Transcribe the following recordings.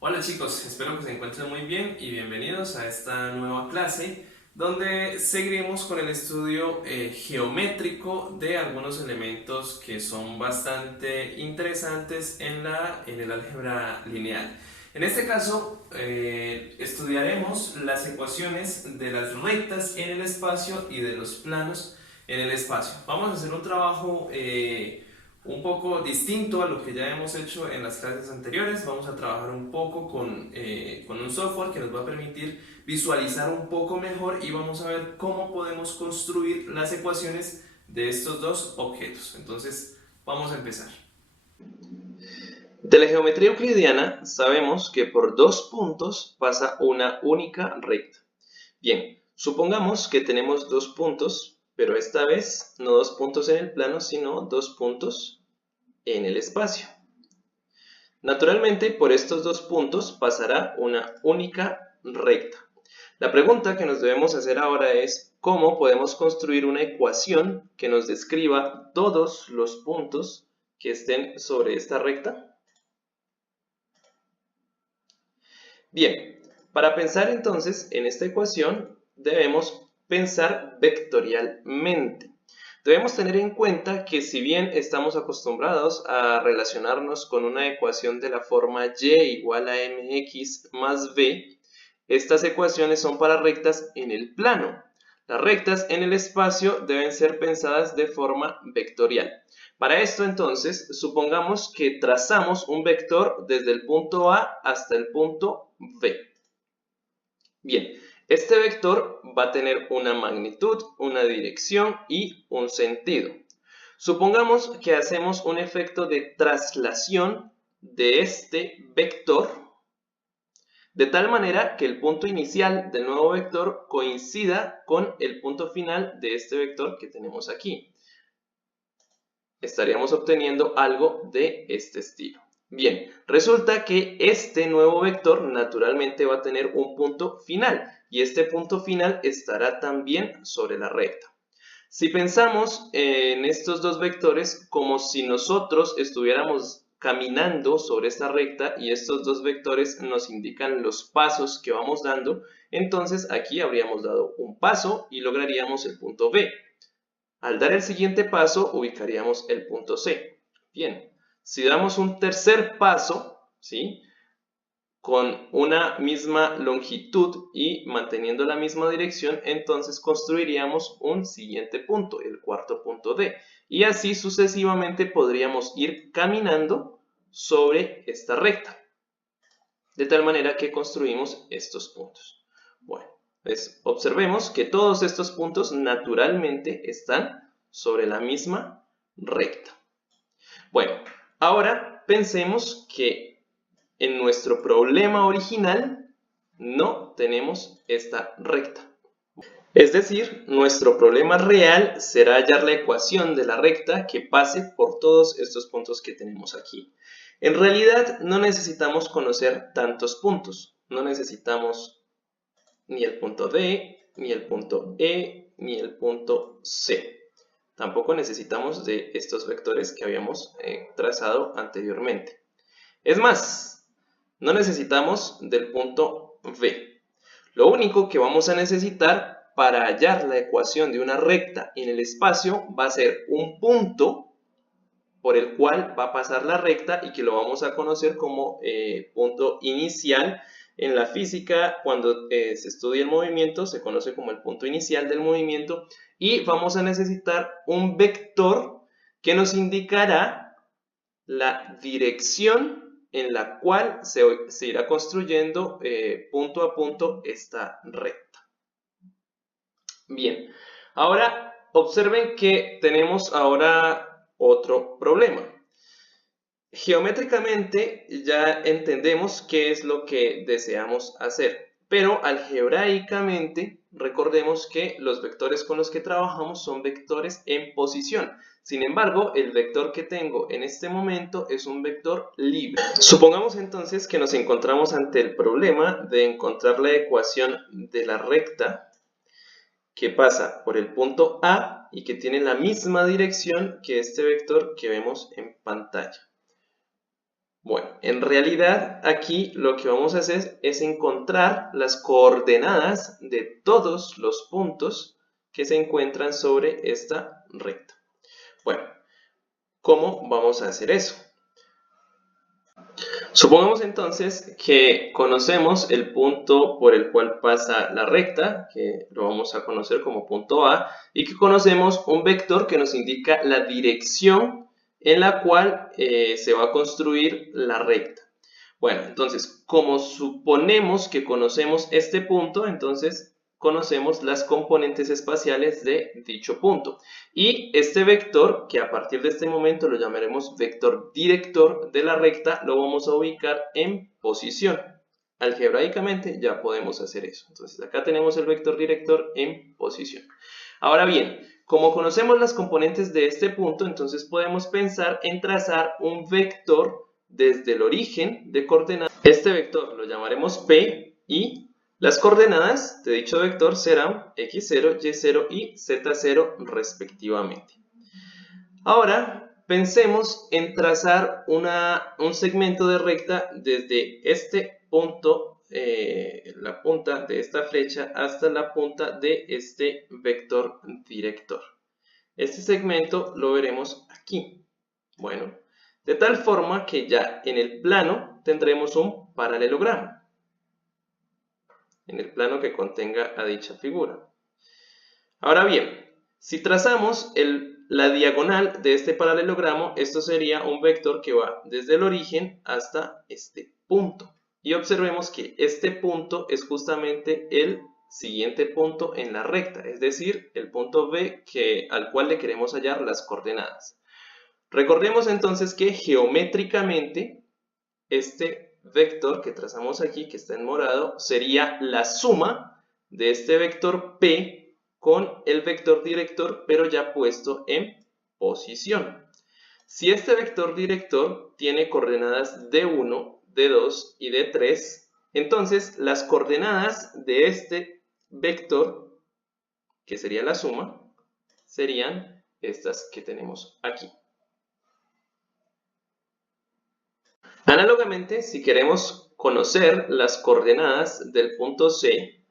Hola chicos, espero que se encuentren muy bien y bienvenidos a esta nueva clase donde seguiremos con el estudio geométrico de algunos elementos que son bastante interesantes en el álgebra lineal. En este caso estudiaremos las ecuaciones de las rectas en el espacio y de los planos en el espacio. Vamos a hacer un trabajo un poco distinto a lo que ya hemos hecho en las clases anteriores. Vamos a trabajar un poco con un software que nos va a permitir visualizar un poco mejor y vamos a ver cómo podemos construir las ecuaciones de estos dos objetos. Entonces, vamos a empezar. De la geometría euclidiana sabemos que por dos puntos pasa una única recta. Bien, supongamos que tenemos dos puntos, pero esta vez no dos puntos en el plano, sino dos puntos en el espacio. Naturalmente, por estos dos puntos pasará una única recta. La pregunta que nos debemos hacer ahora es ¿cómo podemos construir una ecuación que nos describa todos los puntos que estén sobre esta recta? Bien, para pensar entonces en esta ecuación debemos pensar vectorialmente. Debemos tener en cuenta que si bien estamos acostumbrados a relacionarnos con una ecuación de la forma y igual a mx más b, estas ecuaciones son para rectas en el plano. Las rectas en el espacio deben ser pensadas de forma vectorial. Para esto entonces, supongamos que trazamos un vector desde el punto A hasta el punto B. Bien, este vector va a tener una magnitud, una dirección y un sentido. Supongamos que hacemos un efecto de traslación de este vector de tal manera que el punto inicial del nuevo vector coincida con el punto final de este vector que tenemos aquí. Estaríamos obteniendo algo de este estilo. Bien, resulta que este nuevo vector naturalmente va a tener un punto final y este punto final estará también sobre la recta. Si pensamos en estos dos vectores como si nosotros estuviéramos caminando sobre esta recta y estos dos vectores nos indican los pasos que vamos dando, entonces aquí habríamos dado un paso y lograríamos el punto B. Al dar el siguiente paso, ubicaríamos el punto C. Bien, si damos un tercer paso, ¿sí?, con una misma longitud y manteniendo la misma dirección, entonces construiríamos un siguiente punto, el cuarto punto D. Y así sucesivamente podríamos ir caminando sobre esta recta, de tal manera que construimos estos puntos. Bueno, pues observemos que todos estos puntos naturalmente están sobre la misma recta. Bueno, ahora pensemos que en nuestro problema original no tenemos esta recta. Es decir, nuestro problema real será hallar la ecuación de la recta que pase por todos estos puntos que tenemos aquí. En realidad no necesitamos conocer tantos puntos, no necesitamos ni el punto D, ni el punto E, ni el punto C. Tampoco necesitamos de estos vectores que habíamos trazado anteriormente. Es más, no necesitamos del punto B. Lo único que vamos a necesitar para hallar la ecuación de una recta en el espacio va a ser un punto por el cual va a pasar la recta y que lo vamos a conocer como punto inicial. En la física, cuando se estudia el movimiento, se conoce como el punto inicial del movimiento y vamos a necesitar un vector que nos indicará la dirección en la cual se irá construyendo punto a punto esta recta. Bien, ahora observen que tenemos ahora otro problema. Geométricamente ya entendemos qué es lo que deseamos hacer, pero algebraicamente recordemos que los vectores con los que trabajamos son vectores en posición. Sin embargo, el vector que tengo en este momento es un vector libre. Supongamos entonces que nos encontramos ante el problema de encontrar la ecuación de la recta que pasa por el punto A y que tiene la misma dirección que este vector que vemos en pantalla. Bueno, en realidad aquí lo que vamos a hacer es encontrar las coordenadas de todos los puntos que se encuentran sobre esta recta. Bueno, ¿cómo vamos a hacer eso? Supongamos entonces que conocemos el punto por el cual pasa la recta, que lo vamos a conocer como punto A, y que conocemos un vector que nos indica la dirección en la cual se va a construir la recta. Bueno, entonces, como suponemos que conocemos este punto, entonces conocemos las componentes espaciales de dicho punto. Y este vector, que a partir de este momento lo llamaremos vector director de la recta, lo vamos a ubicar en posición. Algebraicamente ya podemos hacer eso. Entonces, acá tenemos el vector director en posición. Ahora bien, como conocemos las componentes de este punto, entonces podemos pensar en trazar un vector desde el origen de coordenadas. Este vector lo llamaremos P y las coordenadas de dicho vector serán x0, y0 y z0 respectivamente. Ahora pensemos en trazar un segmento de recta desde este punto, la punta de esta flecha, hasta la punta de este vector director. Este segmento lo veremos aquí. Bueno, de tal forma que ya en el plano tendremos un paralelogramo. En el plano que contenga a dicha figura. Ahora bien, si trazamos la diagonal de este paralelogramo, esto sería un vector que va desde el origen hasta este punto. Y observemos que este punto es justamente el siguiente punto en la recta, es decir, el punto B al cual le queremos hallar las coordenadas. Recordemos entonces que geométricamente este vector que trazamos aquí, que está en morado, sería la suma de este vector P con el vector director, pero ya puesto en posición. Si este vector director tiene coordenadas D1, D2 y D3, entonces las coordenadas de este vector, que sería la suma, serían estas que tenemos aquí. Análogamente, si queremos conocer las coordenadas del punto C,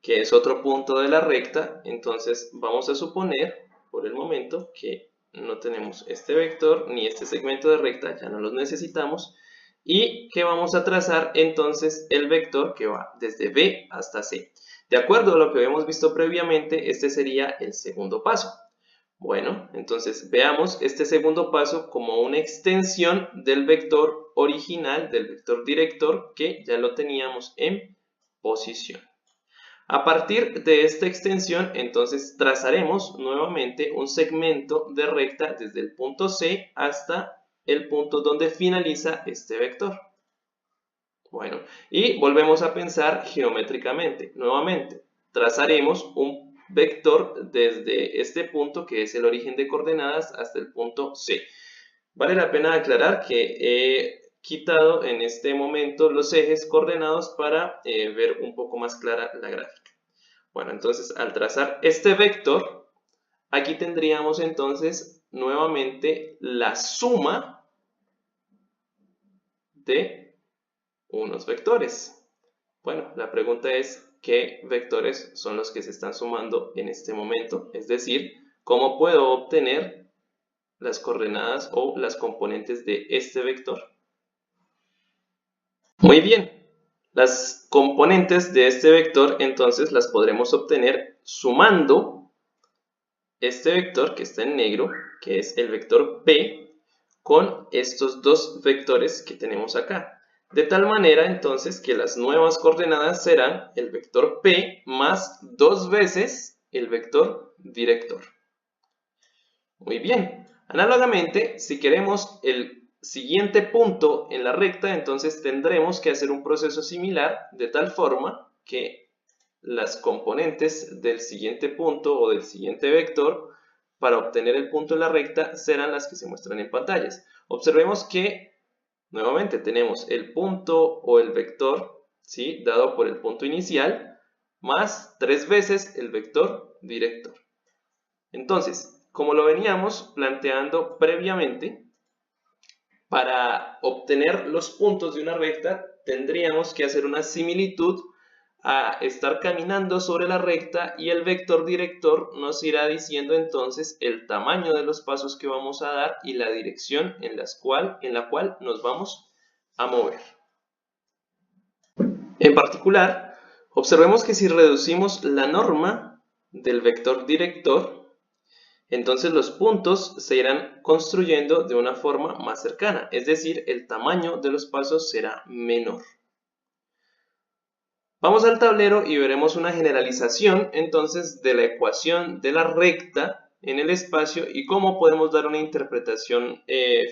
que es otro punto de la recta, entonces vamos a suponer, por el momento, que no tenemos este vector ni este segmento de recta, ya no los necesitamos, y que vamos a trazar entonces el vector que va desde B hasta C. De acuerdo a lo que habíamos visto previamente, este sería el segundo paso. Bueno, entonces veamos este segundo paso como una extensión del vector original, del vector director, que ya lo teníamos en posición. A partir de esta extensión, entonces trazaremos nuevamente un segmento de recta desde el punto C hasta el punto donde finaliza este vector. Bueno, y volvemos a pensar geométricamente. Nuevamente, trazaremos un vector desde este punto, que es el origen de coordenadas, hasta el punto C. Vale la pena aclarar que he quitado en este momento los ejes coordenados para ver un poco más clara la gráfica. Bueno, entonces al trazar este vector, aquí tendríamos entonces nuevamente la suma de unos vectores. Bueno, la pregunta es, ¿qué vectores son los que se están sumando en este momento? Es decir, ¿cómo puedo obtener las coordenadas o las componentes de este vector? Muy bien, las componentes de este vector entonces las podremos obtener sumando este vector que está en negro, que es el vector P, con estos dos vectores que tenemos acá. De tal manera entonces que las nuevas coordenadas serán el vector P más 2 veces el vector director. Muy bien. Análogamente, si queremos el siguiente punto en la recta, entonces tendremos que hacer un proceso similar de tal forma que las componentes del siguiente punto o del siguiente vector para obtener el punto en la recta serán las que se muestran en pantallas. Observemos que nuevamente tenemos el punto o el vector, ¿sí?, dado por el punto inicial, más 3 veces el vector director. Entonces, como lo veníamos planteando previamente, Para obtener los puntos de una recta tendríamos que hacer una similitud a estar caminando sobre la recta y el vector director nos irá diciendo entonces el tamaño de los pasos que vamos a dar y la dirección en la cual nos vamos a mover. En particular, observemos que si reducimos la norma del vector director, entonces los puntos se irán construyendo de una forma más cercana, es decir, el tamaño de los pasos será menor. Vamos al tablero y veremos una generalización entonces de la ecuación de la recta en el espacio y cómo podemos dar una interpretación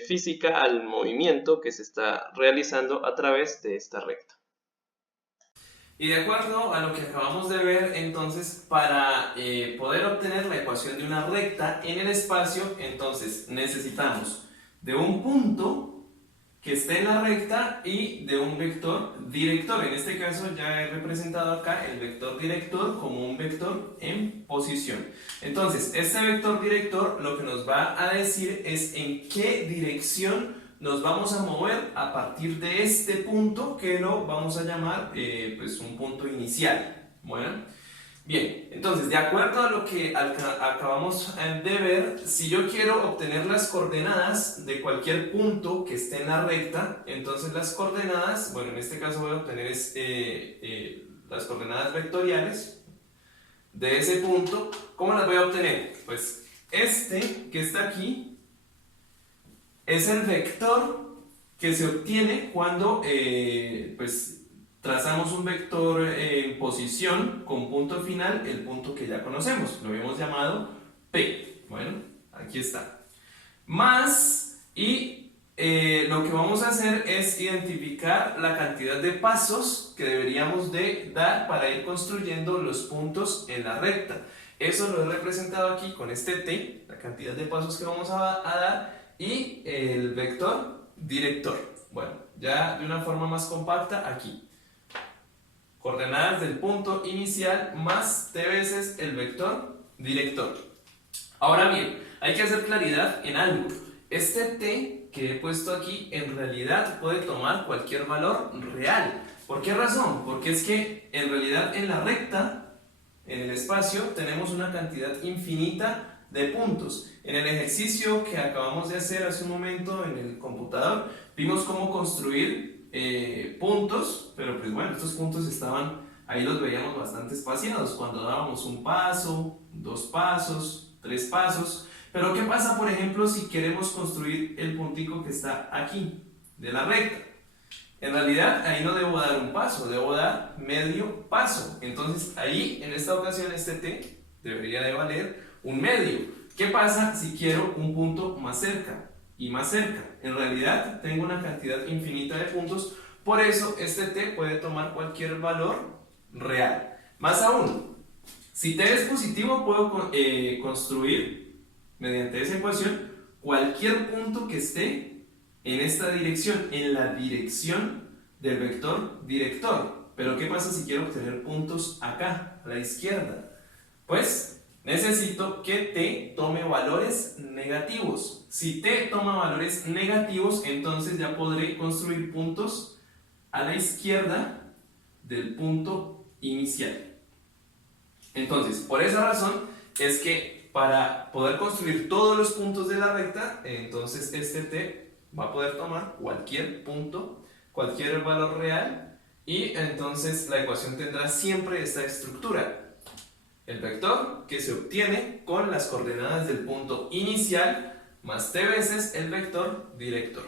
física al movimiento que se está realizando a través de esta recta. Y de acuerdo a lo que acabamos de ver, entonces para poder obtener la ecuación de una recta en el espacio, entonces necesitamos de un punto que esté en la recta y de un vector director. En este caso ya he representado acá el vector director como un vector en posición. Entonces, este vector director lo que nos va a decir es en qué dirección nos vamos a mover a partir de este punto que lo vamos a llamar pues un punto inicial. Bueno, bien, entonces de acuerdo a lo que acabamos de ver, si yo quiero obtener las coordenadas de cualquier punto que esté en la recta, entonces las coordenadas, bueno, en este caso voy a obtener las coordenadas vectoriales de ese punto. ¿Cómo las voy a obtener? Pues este que está aquí es el vector que se obtiene cuando pues trazamos un vector en posición con punto final, el punto que ya conocemos, lo habíamos llamado P. Bueno, aquí está. Más, y lo que vamos a hacer es identificar la cantidad de pasos que deberíamos de dar para ir construyendo los puntos en la recta. Eso lo he representado aquí con este T, la cantidad de pasos que vamos a dar, y el vector director. Bueno, ya de una forma más compacta aquí. Coordenadas del punto inicial más t veces el vector director. Ahora bien, hay que hacer claridad en algo. Este t que he puesto aquí en realidad puede tomar cualquier valor real. ¿Por qué razón? Porque es que en realidad en la recta, en el espacio, tenemos una cantidad infinita de puntos. En el ejercicio que acabamos de hacer hace un momento en el computador, vimos cómo construir puntos, pero pues bueno, estos puntos estaban, ahí los veíamos bastante espaciados, cuando dábamos un paso, 2 pasos, 3 pasos, pero ¿qué pasa por ejemplo si queremos construir el puntico que está aquí, de la recta? En realidad ahí no debo dar un paso, debo dar medio paso, entonces ahí en esta ocasión este t debería de valer un medio. ¿Qué pasa si quiero un punto más cerca y más cerca? En realidad tengo una cantidad infinita de puntos, por eso este t puede tomar cualquier valor real. Más aún, si t es positivo puedo construir mediante esa ecuación cualquier punto que esté en esta dirección, en la dirección del vector director. Pero ¿qué pasa si quiero obtener puntos acá, a la izquierda? Pues necesito que t tome valores negativos. Si t toma valores negativos, entonces ya podré construir puntos a la izquierda del punto inicial. Entonces, por esa razón es que para poder construir todos los puntos de la recta, entonces este t va a poder tomar cualquier punto, cualquier valor real, y entonces la ecuación tendrá siempre esta estructura. El vector que se obtiene con las coordenadas del punto inicial más t veces el vector director.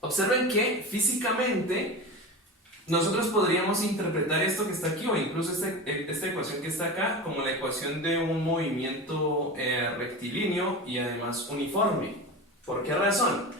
Observen que físicamente nosotros podríamos interpretar esto que está aquí o incluso esta ecuación que está acá como la ecuación de un movimiento rectilíneo y además uniforme. ¿Por qué razón?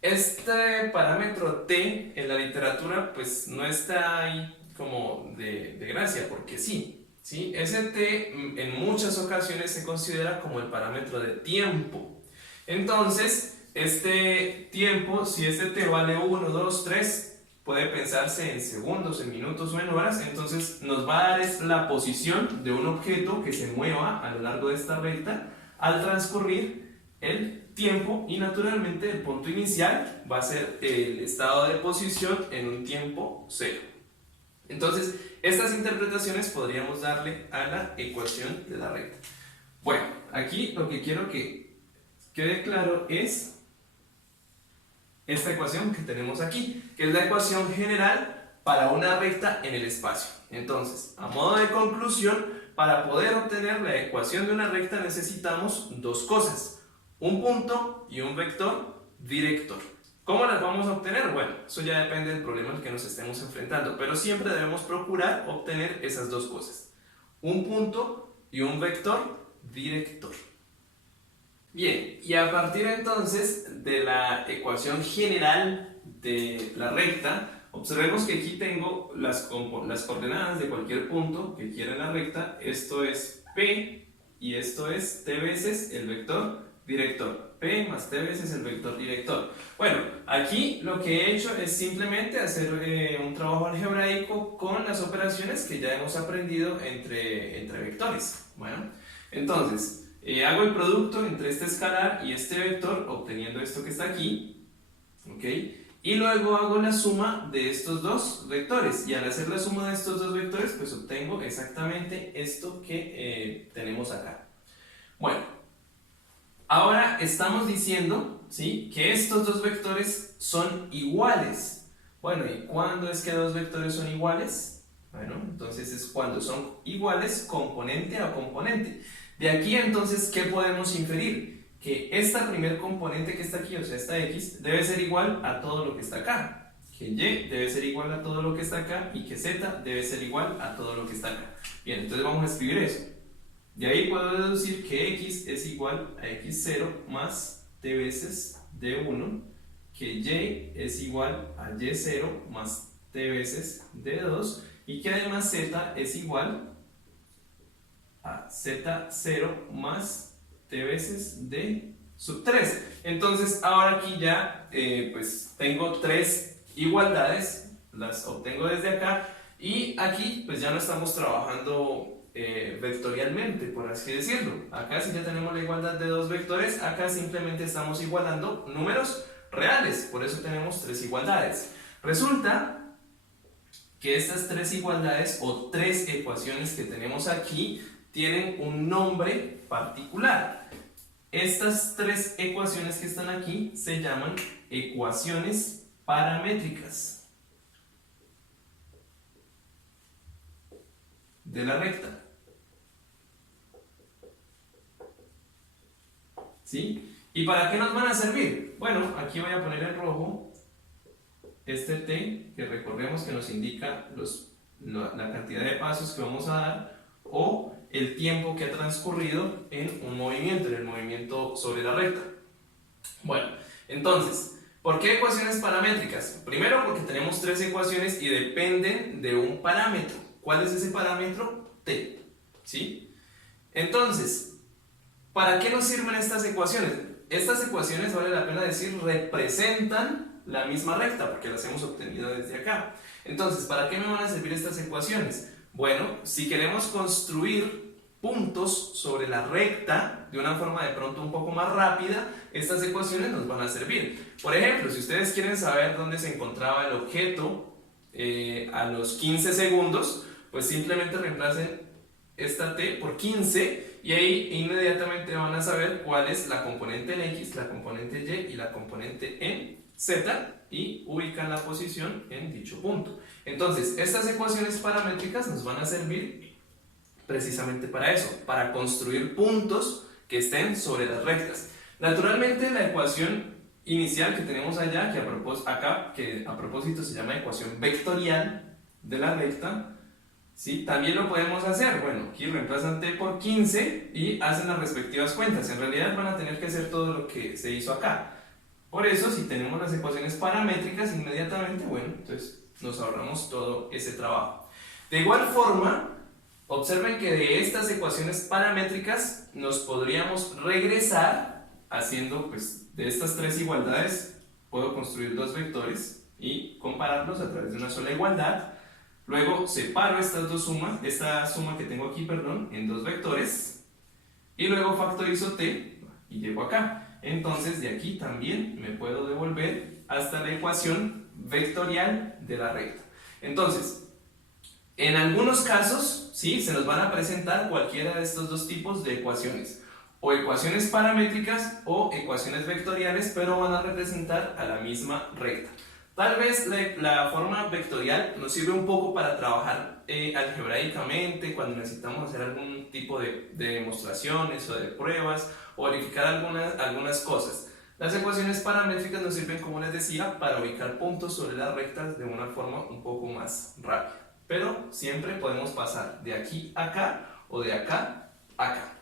Este parámetro t en la literatura pues no está ahí como de gracia, porque sí. ¿Sí? Ese t en muchas ocasiones se considera como el parámetro de tiempo. Entonces, este tiempo, si este t vale 1, 2, 3, puede pensarse en segundos, en minutos o en horas, entonces nos va a dar es la posición de un objeto que se mueva a lo largo de esta recta al transcurrir el tiempo y naturalmente el punto inicial va a ser el estado de posición en un tiempo cero. Entonces, estas interpretaciones podríamos darle a la ecuación de la recta. Bueno, aquí lo que quiero que quede claro es esta ecuación que tenemos aquí, que es la ecuación general para una recta en el espacio. Entonces, a modo de conclusión, para poder obtener la ecuación de una recta necesitamos dos cosas: un punto y un vector director. ¿Cómo las vamos a obtener? Bueno, eso ya depende del problema al que nos estemos enfrentando, pero siempre debemos procurar obtener esas dos cosas: un punto y un vector director. Bien, y a partir entonces de la ecuación general de la recta, observemos que aquí tengo las coordenadas de cualquier punto que quiera en la recta. Esto es P y esto es T veces el vector director. P más T veces el vector director. Bueno, aquí lo que he hecho es simplemente hacer un trabajo algebraico con las operaciones que ya hemos aprendido entre vectores. Bueno, entonces hago el producto entre este escalar y este vector, obteniendo esto que está aquí, ¿ok? Y luego hago la suma de estos dos vectores, y al hacer la suma de estos dos vectores, pues obtengo exactamente esto que tenemos acá. Bueno, ahora estamos diciendo, ¿sí?, que estos dos vectores son iguales. Bueno, ¿y cuándo es que dos vectores son iguales? Bueno, entonces es cuando son iguales componente a componente. De aquí entonces, ¿qué podemos inferir? Que esta primer componente que está aquí, o sea, esta x, debe ser igual a todo lo que está acá. Que y debe ser igual a todo lo que está acá y que z debe ser igual a todo lo que está acá. Bien, entonces vamos a escribir eso. De ahí puedo deducir que x es igual a x0 más t veces d1, que y es igual a y0 más t veces d2 y que además z es igual a z0 más t veces d sub 3. Entonces ahora aquí ya pues tengo tres igualdades, las obtengo desde acá, y aquí pues ya no estamos trabajando vectorialmente, por así decirlo. Acá sí ya tenemos la igualdad de dos vectores, acá simplemente estamos igualando números reales, por eso tenemos tres igualdades. Resulta que estas tres igualdades o tres ecuaciones que tenemos aquí tienen un nombre particular. Estas tres ecuaciones que están aquí se llaman ecuaciones paramétricas de la recta. ¿Sí? ¿Y para qué nos van a servir? Bueno, aquí voy a poner en rojo este T, que recordemos que nos indica la cantidad de pasos que vamos a dar, o el tiempo que ha transcurrido en un movimiento, en el movimiento sobre la recta. Bueno, entonces, ¿por qué ecuaciones paramétricas? Primero, porque tenemos tres ecuaciones y dependen de un parámetro. ¿Cuál es ese parámetro? T. ¿Sí? Entonces, ¿para qué nos sirven estas ecuaciones? Estas ecuaciones, vale la pena decir, representan la misma recta, porque las hemos obtenido desde acá. Entonces, ¿para qué me van a servir estas ecuaciones? Bueno, si queremos construir puntos sobre la recta de una forma de pronto un poco más rápida, estas ecuaciones nos van a servir. Por ejemplo, si ustedes quieren saber dónde se encontraba el objeto a los 15 segundos, pues simplemente reemplacen esta t por 15 y ahí inmediatamente van a saber cuál es la componente en x, la componente y y la componente en z, y ubican la posición en dicho punto. Entonces, estas ecuaciones paramétricas nos van a servir precisamente para eso, para construir puntos que estén sobre las rectas. Naturalmente, la ecuación inicial que tenemos allá, que a propósito se llama ecuación vectorial de la recta, ¿sí?, también lo podemos hacer. Bueno, aquí reemplazan t por 15 y hacen las respectivas cuentas. En realidad van a tener que hacer todo lo que se hizo acá. Por eso, si tenemos las ecuaciones paramétricas inmediatamente, bueno, entonces nos ahorramos todo ese trabajo. De igual forma, observen que de estas ecuaciones paramétricas nos podríamos regresar haciendo, pues, de estas tres igualdades, puedo construir dos vectores y compararlos a través de una sola igualdad. Luego separo esta suma que tengo aquí, en dos vectores, y luego factorizo t y llego acá. entonces de aquí también me puedo devolver hasta la ecuación vectorial de la recta. Entonces, en algunos casos, ¿sí?, se nos van a presentar cualquiera de estos dos tipos de ecuaciones, o ecuaciones paramétricas o ecuaciones vectoriales, pero van a representar a la misma recta. Tal vez la forma vectorial nos sirve un poco para trabajar algebraicamente cuando necesitamos hacer algún tipo de demostraciones o de pruebas o verificar algunas cosas. Las ecuaciones paramétricas nos sirven, como les decía, para ubicar puntos sobre las rectas de una forma un poco más rápida. Pero siempre podemos pasar de aquí a acá o de acá a acá.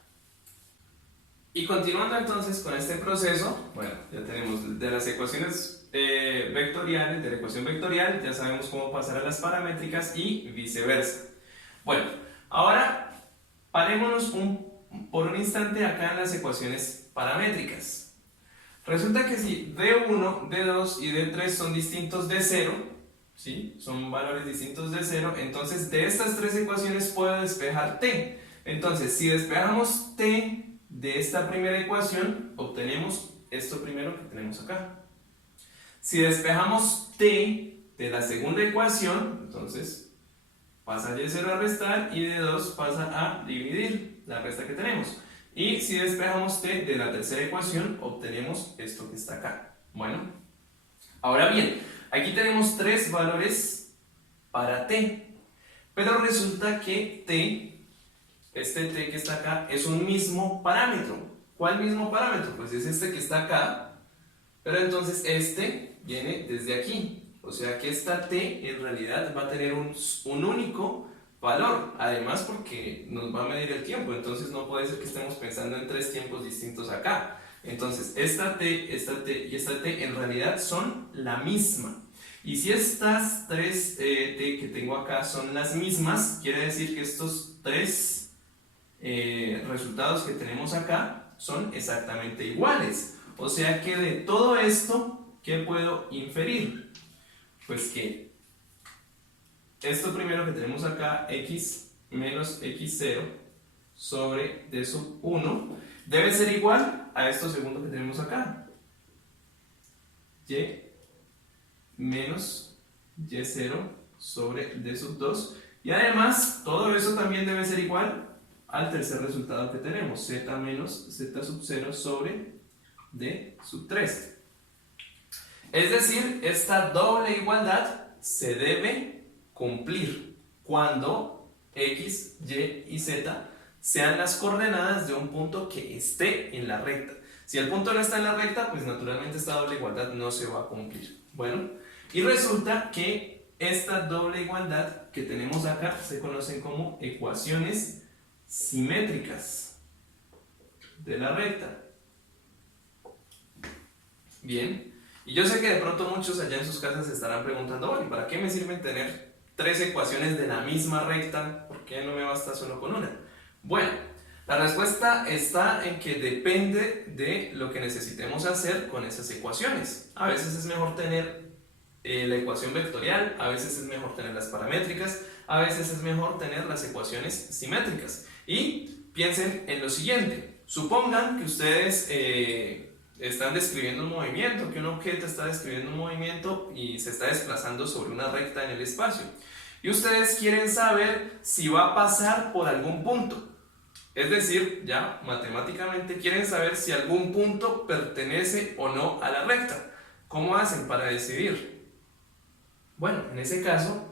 Y continuando entonces con este proceso, bueno, ya tenemos de las ecuaciones vectoriales, de la ecuación vectorial, ya sabemos cómo pasar a las paramétricas y viceversa. Bueno, ahora parémonos por un instante acá en las ecuaciones paramétricas. Resulta que si D1, D2 y D3 son distintos de 0, ¿sí?, son valores distintos de 0, entonces de estas tres ecuaciones puedo despejar t. Entonces, si despejamos t de esta primera ecuación, obtenemos esto primero que tenemos acá. Si despejamos t de la segunda ecuación, entonces pasa y0 a restar y d2 pasa a dividir la resta que tenemos. Y si despejamos t de la tercera ecuación, obtenemos esto que está acá. Bueno, ahora bien, aquí tenemos tres valores para t, pero resulta que este t que está acá es un mismo parámetro. ¿Cuál mismo parámetro? Pues es este que está acá, pero entonces este viene desde aquí. O sea que esta t en realidad va a tener un único valor, además porque nos va a medir el tiempo, entonces no puede ser que estemos pensando en tres tiempos distintos acá. Entonces esta t y esta t en realidad son la misma. Y si estas tres t que tengo acá son las mismas, quiere decir que estos tres resultados que tenemos acá son exactamente iguales. O sea que de todo esto, ¿qué puedo inferir? Pues que esto primero que tenemos acá, x menos x0 sobre d sub 1, debe ser igual a esto segundo que tenemos acá, y menos y0 sobre d sub 2, y además todo eso también debe ser igual al tercer resultado que tenemos, z menos z sub 0 sobre d sub 3. Es decir, esta doble igualdad se debe cumplir cuando x, y y z sean las coordenadas de un punto que esté en la recta. Si el punto no está en la recta, pues naturalmente esta doble igualdad no se va a cumplir. Bueno, y resulta que esta doble igualdad que tenemos acá se conocen como ecuaciones simétricas de la recta. Bien, y yo sé que de pronto muchos allá en sus casas se estarán preguntando, bueno, ¿y para qué me sirven tener tres ecuaciones de la misma recta? ¿Por qué no me basta solo con una? Bueno, la respuesta está en que depende de lo que necesitemos hacer con esas ecuaciones. A veces es mejor tener la ecuación vectorial, a veces es mejor tener las paramétricas, a veces es mejor tener las ecuaciones simétricas. Y piensen en lo siguiente, supongan que ustedes están describiendo un movimiento, que un objeto está describiendo un movimiento y se está desplazando sobre una recta en el espacio. Y ustedes quieren saber si va a pasar por algún punto. Es decir, ya matemáticamente quieren saber si algún punto pertenece o no a la recta. ¿Cómo hacen para decidir? Bueno, en ese caso,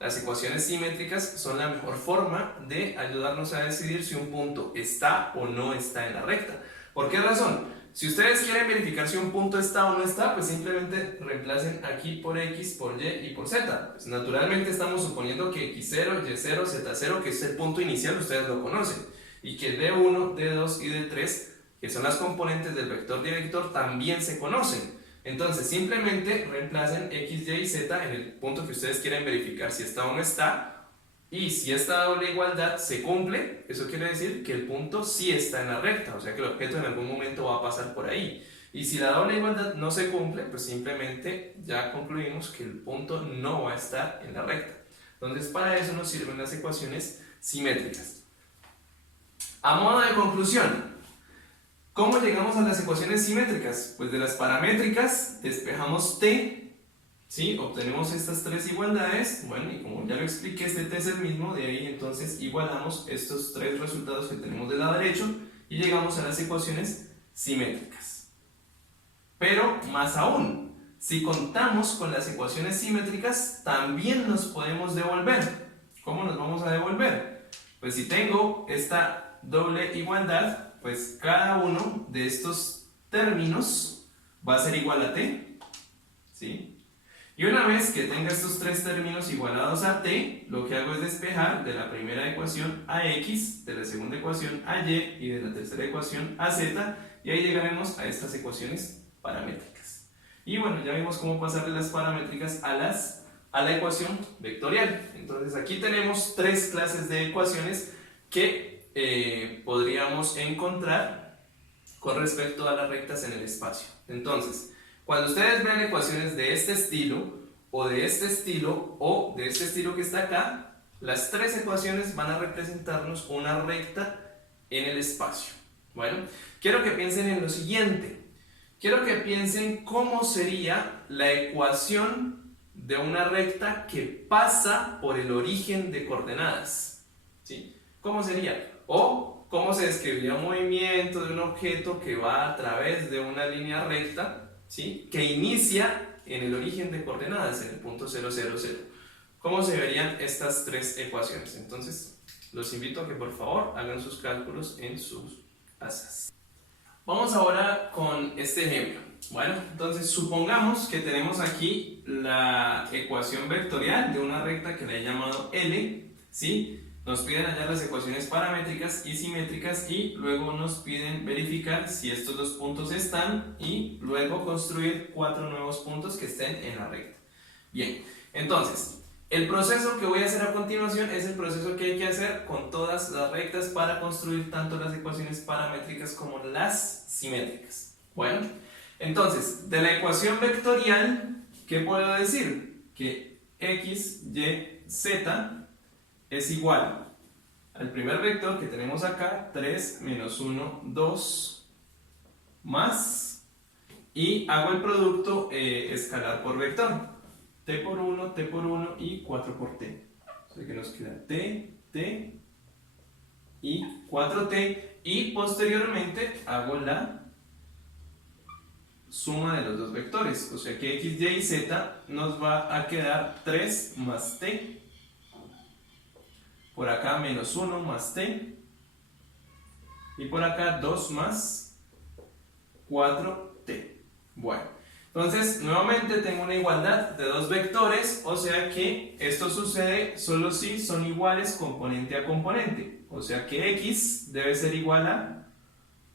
las ecuaciones simétricas son la mejor forma de ayudarnos a decidir si un punto está o no está en la recta. ¿Por qué razón? Si ustedes quieren verificar si un punto está o no está, pues simplemente reemplacen aquí por x, por y y por z. Pues naturalmente estamos suponiendo que x0, y0, z0, que es el punto inicial, ustedes lo conocen. Y que d1, d2 y d3, que son las componentes del vector director, también se conocen. Entonces simplemente reemplacen x, y y z en el punto que ustedes quieren verificar si está o no está. Y si esta doble igualdad se cumple, eso quiere decir que el punto sí está en la recta, o sea que el objeto en algún momento va a pasar por ahí. Y si la doble igualdad no se cumple, pues simplemente ya concluimos que el punto no va a estar en la recta. Entonces para eso nos sirven las ecuaciones simétricas. A modo de conclusión, ¿Cómo llegamos a las ecuaciones simétricas? Pues de las paramétricas despejamos t, ¿sí? Obtenemos estas tres igualdades, bueno, y como ya lo expliqué, este t es el mismo, de ahí entonces igualamos estos tres resultados que tenemos del lado derecho y llegamos a las ecuaciones simétricas. Pero más aún, si contamos con las ecuaciones simétricas, también nos podemos devolver. ¿Cómo nos vamos a devolver? Pues si tengo esta doble igualdad, pues cada uno de estos términos va a ser igual a t, ¿sí? Y una vez que tenga estos tres términos igualados a t, lo que hago es despejar de la primera ecuación a x, de la segunda ecuación a y y de la tercera ecuación a z, y ahí llegaremos a estas ecuaciones paramétricas. Y bueno, ya vimos cómo pasar de las paramétricas a la ecuación vectorial. Entonces aquí tenemos tres clases de ecuaciones que podríamos encontrar con respecto a las rectas en el espacio. Entonces, cuando ustedes vean ecuaciones de este estilo, o de este estilo, o de este estilo que está acá, las tres ecuaciones van a representarnos una recta en el espacio. Bueno, quiero que piensen en lo siguiente. Quiero que piensen cómo sería la ecuación de una recta que pasa por el origen de coordenadas, ¿sí? ¿Cómo sería? O cómo se describiría un movimiento de un objeto que va a través de una línea recta, ¿sí? Que inicia en el origen de coordenadas, en el punto 0, 0, 0. ¿Cómo se verían estas tres ecuaciones? Entonces, los invito a que por favor hagan sus cálculos en sus casas. Vamos ahora con este ejemplo. Bueno, entonces supongamos que tenemos aquí la ecuación vectorial de una recta que le he llamado L, ¿sí? Nos piden hallar las ecuaciones paramétricas y simétricas y luego nos piden verificar si estos dos puntos están y luego construir 4 nuevos puntos que estén en la recta. Bien, entonces, el proceso que voy a hacer a continuación es el proceso que hay que hacer con todas las rectas para construir tanto las ecuaciones paramétricas como las simétricas. Bueno, entonces, de la ecuación vectorial, ¿qué puedo decir? Que x, y, z es igual al primer vector que tenemos acá, 3 menos 1, 2, más, y hago el producto escalar por vector, t por 1, t por 1 y 4 por t. O sea que nos queda t, t y 4t, y posteriormente hago la suma de los dos vectores, o sea que x, y y z nos va a quedar 3 más t, por acá menos 1 más t, y por acá 2 más 4t. Bueno, entonces nuevamente tengo una igualdad de dos vectores, o sea que esto sucede solo si son iguales componente a componente, o sea que x debe ser igual a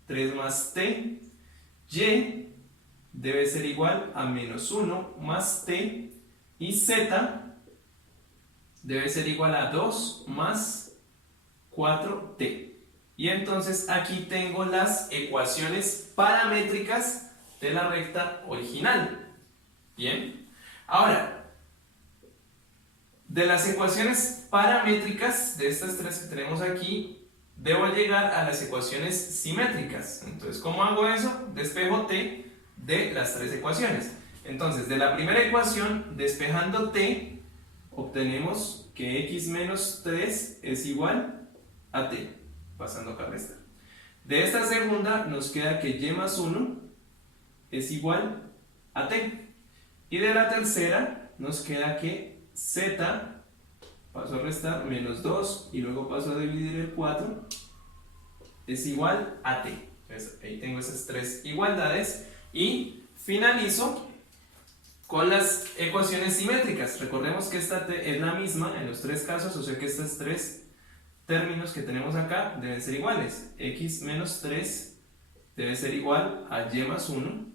3 más t, y debe ser igual a menos 1 más t, y z debe ser igual a 2 más 4t. Y entonces aquí tengo las ecuaciones paramétricas de la recta original. Bien, ahora, de las ecuaciones paramétricas de estas tres que tenemos aquí, debo llegar a las ecuaciones simétricas. Entonces, ¿cómo hago eso? Despejo t de las tres ecuaciones. Entonces, de la primera ecuación, despejando t, obtenemos que x menos 3 es igual a t, pasando acá a restar. De esta segunda nos queda que y más 1 es igual a t. Y de la tercera nos queda que z, paso a restar, menos 2 y luego paso a dividir el 4, es igual a t. Entonces ahí tengo esas tres igualdades y finalizo con las ecuaciones simétricas. Recordemos que esta t es la misma en los tres casos, o sea que estos tres términos que tenemos acá deben ser iguales. X menos 3 debe ser igual a y más 1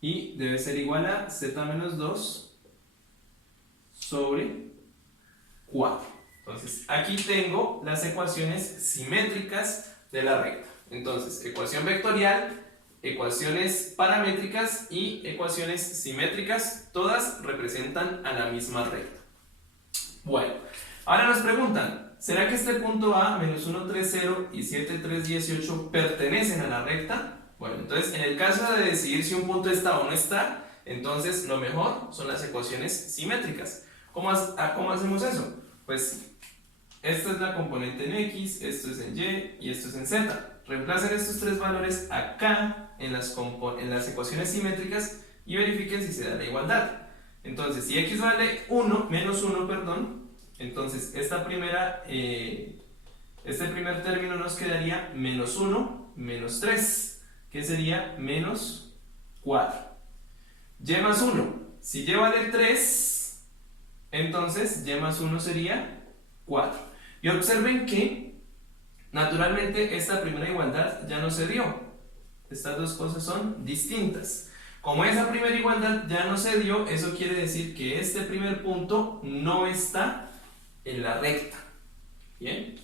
y debe ser igual a z menos 2 sobre 4. Entonces aquí tengo las ecuaciones simétricas de la recta. Entonces, ecuación vectorial, ecuaciones paramétricas y ecuaciones simétricas, todas representan a la misma recta. Bueno, ahora nos preguntan, ¿será que este punto A, menos 1, 3, 0 y 7, 3, 18 pertenecen a la recta? Bueno, entonces en el caso de decidir si un punto está o no está, entonces lo mejor son las ecuaciones simétricas. ¿Cómo hacemos eso? Pues esta es la componente en X, esto es en Y y esto es en Z. Reemplacen estos tres valores acá en las ecuaciones simétricas y verifiquen si se da la igualdad. Entonces, si X vale 1, menos 1, perdón, entonces este primer término nos quedaría menos 1, menos 3, que sería menos 4. Y más 1, si Y vale 3, entonces Y más 1 sería 4. Y observen que, naturalmente, esta primera igualdad ya no se dio. Estas dos cosas son distintas. Como esa primera igualdad ya no se dio, eso quiere decir que este primer punto no está en la recta. ¿Bien?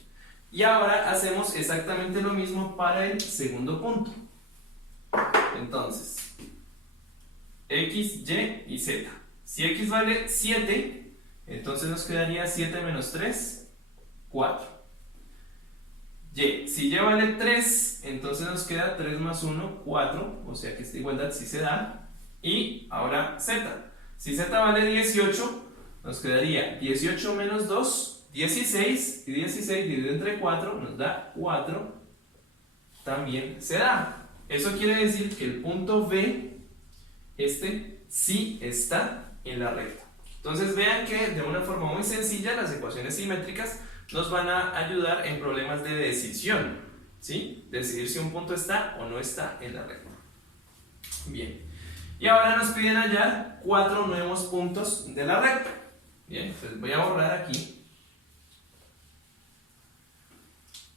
Y ahora hacemos exactamente lo mismo para el segundo punto. Entonces, X, Y y Z. Si X vale 7, entonces nos quedaría 7 menos 3, 4. Y, si Y vale 3, entonces nos queda 3 más 1, 4, o sea que esta igualdad sí se da. Y ahora Z. Si Z vale 18, nos quedaría 18 menos 2, 16, y 16 dividido entre 4 nos da 4, también se da. Eso quiere decir que el punto B, sí está en la recta. Entonces vean que de una forma muy sencilla las ecuaciones simétricas nos van a ayudar en problemas de decisión, ¿sí? Decidir si un punto está o no está en la recta. Bien, y ahora nos piden hallar 4 nuevos puntos de la recta. Bien, entonces voy a borrar aquí.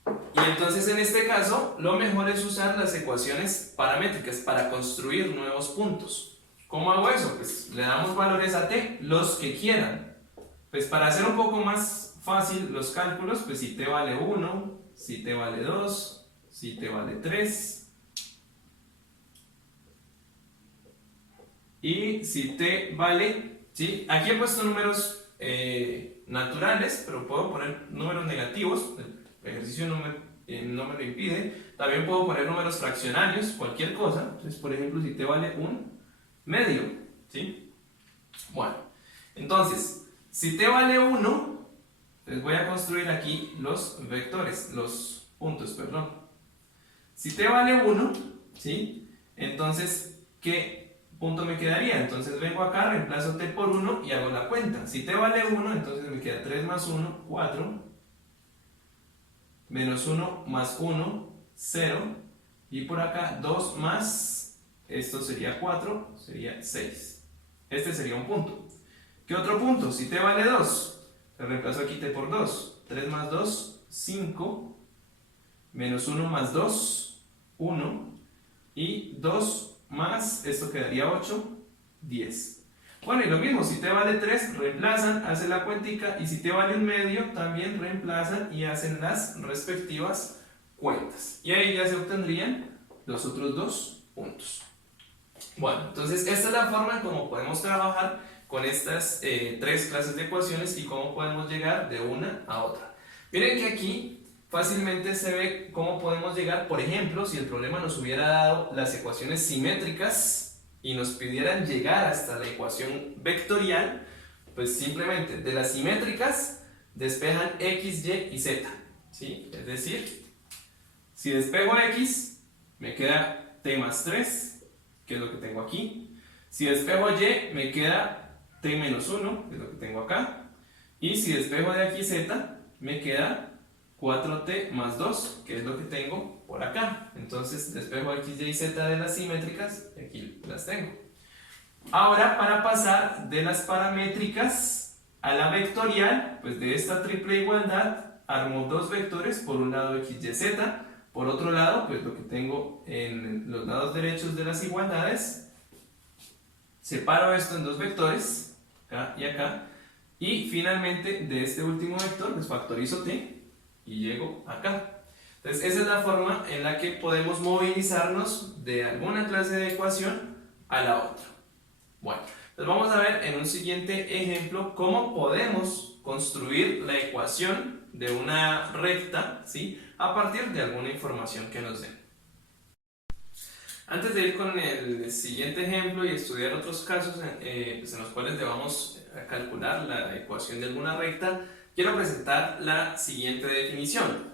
Y entonces en este caso lo mejor es usar las ecuaciones paramétricas para construir nuevos puntos. ¿Cómo hago eso? Pues le damos valores a t, los que quieran. Pues para hacer un poco más fácil los cálculos, pues si t vale 1, si t vale 2, si t vale 3 y si t vale, ¿sí? Aquí he puesto números naturales, pero puedo poner números negativos, el ejercicio no me lo impide. También puedo poner números fraccionarios, cualquier cosa. Entonces, por ejemplo, si t vale 1/2, ¿sí? Bueno, entonces, si t vale 1, les voy a construir aquí los vectores, los puntos, perdón. Si t vale 1, ¿sí? Entonces, ¿qué punto me quedaría? Entonces vengo acá, reemplazo t por 1 y hago la cuenta. Si t vale 1, entonces me queda 3 más 1, 4, menos 1 más 1, 0, y por acá 2 más, esto sería 4, sería 6. Este sería un punto. ¿Qué otro punto? Si t vale 2, reemplazo aquí t por 2, 3 más 2, 5, menos 1 más 2, 1, y 2 más, esto quedaría 8, 10. Bueno, y lo mismo, si t vale 3, reemplazan, hacen la cuentica, y si t vale 1/2, también reemplazan y hacen las respectivas cuentas. Y ahí ya se obtendrían los otros dos puntos. Bueno, entonces esta es la forma en cómo podemos trabajar con estas tres clases de ecuaciones y cómo podemos llegar de una a otra. Miren que aquí fácilmente se ve cómo podemos llegar, por ejemplo, si el problema nos hubiera dado las ecuaciones simétricas y nos pidieran llegar hasta la ecuación vectorial, pues simplemente de las simétricas despejan x, y y z, ¿sí? Es decir, si despejo x, me queda t más 3, que es lo que tengo aquí. Si despejo y, me queda t menos 1, que es lo que tengo acá. Y si despejo de aquí z, me queda 4t más 2, que es lo que tengo por acá. Entonces despejo x, y, z de las simétricas, y aquí las tengo. Ahora, para pasar de las paramétricas a la vectorial, pues de esta triple igualdad, armo dos vectores, por un lado x, y, z, por otro lado, pues lo que tengo en los lados derechos de las igualdades, separo esto en dos vectores, acá y acá, y finalmente de este último vector, pues factorizo t, y llego acá. Entonces esa es la forma en la que podemos movilizarnos de alguna clase de ecuación a la otra. Bueno, Entonces vamos a ver en un siguiente ejemplo cómo podemos construir la ecuación de una recta, ¿sí?, a partir de alguna información que nos den. Antes de ir con el siguiente ejemplo y estudiar otros casos pues en los cuales debamos calcular la ecuación de alguna recta, quiero presentar la siguiente definición.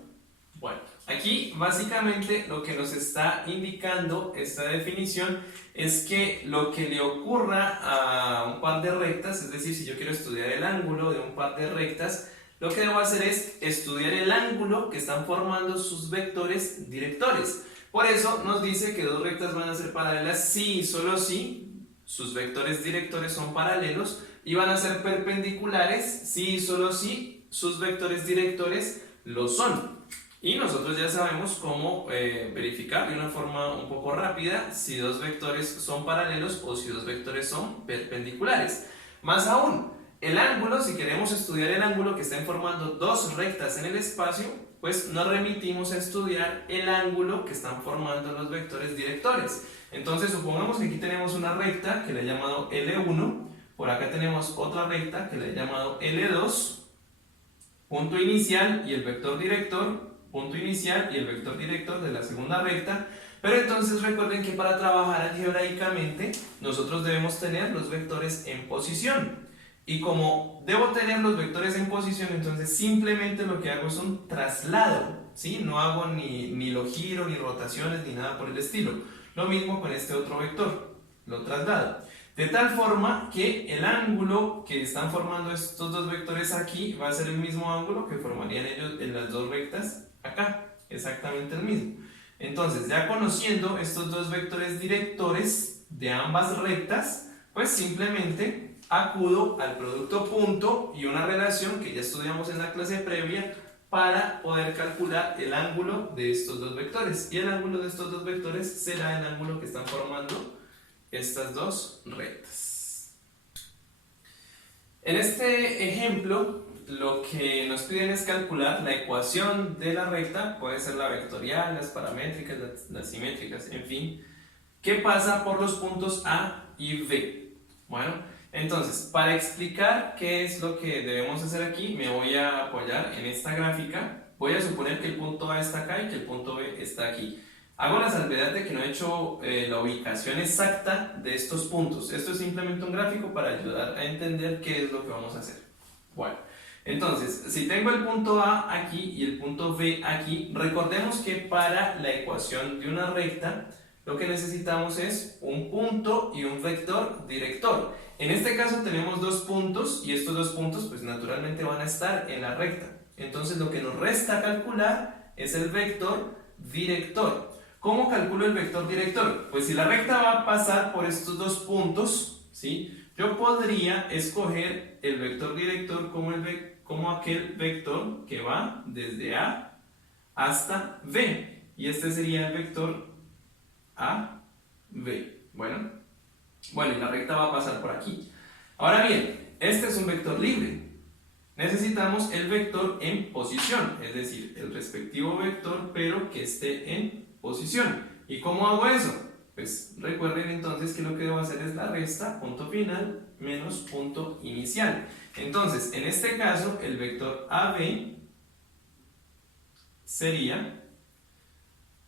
Bueno, aquí básicamente lo que nos está indicando esta definición es que lo que le ocurra a un par de rectas, es decir, si yo quiero estudiar el ángulo de un par de rectas, lo que debo hacer es estudiar el ángulo que están formando sus vectores directores. Por eso nos dice que dos rectas van a ser paralelas si y solo si sus vectores directores son paralelos, y van a ser perpendiculares si y solo si sus vectores directores lo son. Y nosotros ya sabemos cómo verificar de una forma un poco rápida si dos vectores son paralelos o si dos vectores son perpendiculares. Más aún, el ángulo, si queremos estudiar el ángulo que estén formando dos rectas en el espacio, pues nos remitimos a estudiar el ángulo que están formando los vectores directores. Entonces supongamos que aquí tenemos una recta que le he llamado L1, por acá tenemos otra recta que le he llamado L2, punto inicial y el vector director, punto inicial y el vector director de la segunda recta. Pero entonces recuerden que para trabajar algebraicamente nosotros debemos tener los vectores en posición. Y como debo tener los vectores en posición, entonces simplemente lo que hago es un traslado, ¿sí? No hago ni lo giro, ni rotaciones, ni nada por el estilo. Lo mismo con este otro vector, lo traslado. De tal forma que el ángulo que están formando estos dos vectores aquí va a ser el mismo ángulo que formarían ellos en las dos rectas acá, exactamente el mismo. Entonces, ya conociendo estos dos vectores directores de ambas rectas, pues simplemente acudo al producto punto y una relación que ya estudiamos en la clase previa para poder calcular el ángulo de estos dos vectores. Y el ángulo de estos dos vectores será el ángulo que están formando estas dos rectas. En este ejemplo, lo que nos piden es calcular la ecuación de la recta, puede ser la vectorial, las paramétricas, las simétricas, en fin, que pasa por los puntos A y B. Bueno, entonces, para explicar qué es lo que debemos hacer aquí, me voy a apoyar en esta gráfica. Voy a suponer que el punto A está acá y que el punto B está aquí. Hago la salvedad de que no he hecho la ubicación exacta de estos puntos. Esto es simplemente un gráfico para ayudar a entender qué es lo que vamos a hacer. Bueno, entonces, si tengo el punto A aquí y el punto B aquí, recordemos que para la ecuación de una recta, lo que necesitamos es un punto y un vector director. En este caso tenemos dos puntos y estos dos puntos pues naturalmente van a estar en la recta. Entonces lo que nos resta calcular es el vector director. ¿Cómo calculo el vector director? Pues si la recta va a pasar por estos dos puntos, ¿sí?, yo podría escoger el vector director como aquel vector que va desde A hasta B. Y este sería el vector A, B. Bueno, y la recta va a pasar por aquí. Ahora bien, este es un vector libre. Necesitamos el vector en posición, es decir, el respectivo vector, pero que esté en posición. ¿Y cómo hago eso? Pues recuerden entonces que lo que debo hacer es la resta, punto final, menos punto inicial. Entonces, en este caso, el vector AB sería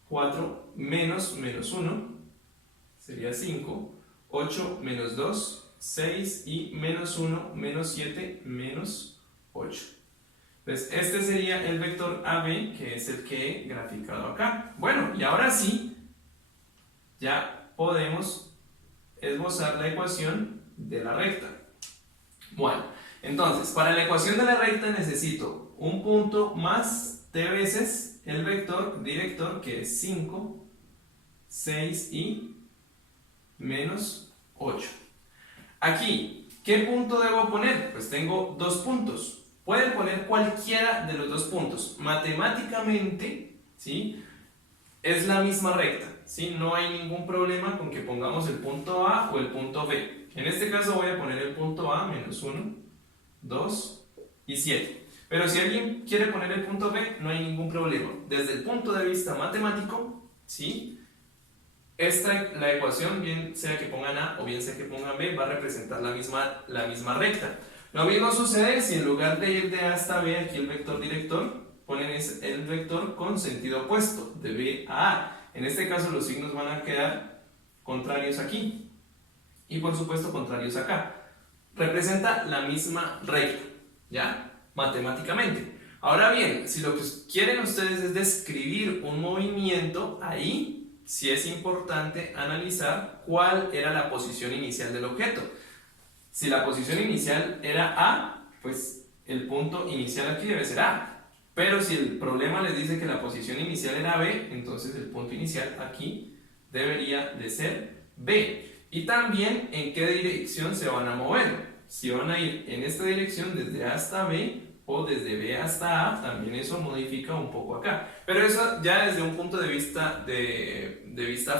4 menos 1, sería 5, 8 menos 2, 6 y menos 1, menos 7, menos 8. Entonces, este sería el vector AB, que es el que he graficado acá. Bueno, y ahora sí, ya podemos esbozar la ecuación de la recta. Bueno, entonces, para la ecuación de la recta necesito un punto más t veces el vector director, que es 5, 6 y menos 8. Aquí, ¿qué punto debo poner? Pues tengo dos puntos. Pueden poner cualquiera de los dos puntos. Matemáticamente, ¿sí?, es la misma recta, ¿sí? No hay ningún problema con que pongamos el punto A o el punto B. En este caso voy a poner el punto A, menos 1, 2 y 7. Pero si alguien quiere poner el punto B, no hay ningún problema. Desde el punto de vista matemático, ¿sí?, La ecuación, bien sea que pongan A o bien sea que pongan B, va a representar la misma recta. Lo mismo sucede si en lugar de ir de A hasta B, aquí el vector director, ponen el vector con sentido opuesto, de B a A. En este caso los signos van a quedar contrarios aquí y por supuesto contrarios acá. Representa la misma recta, ¿ya? Matemáticamente. Ahora bien, si lo que quieren ustedes es describir un movimiento, ahí sí es importante analizar cuál era la posición inicial del objeto. Si la posición inicial era A, pues el punto inicial aquí debe ser A. Pero si el problema les dice que la posición inicial era B, entonces el punto inicial aquí debería de ser B. Y también en qué dirección se van a mover. Si van a ir en esta dirección desde A hasta B o desde B hasta A, también eso modifica un poco acá. Pero eso ya desde un punto de vista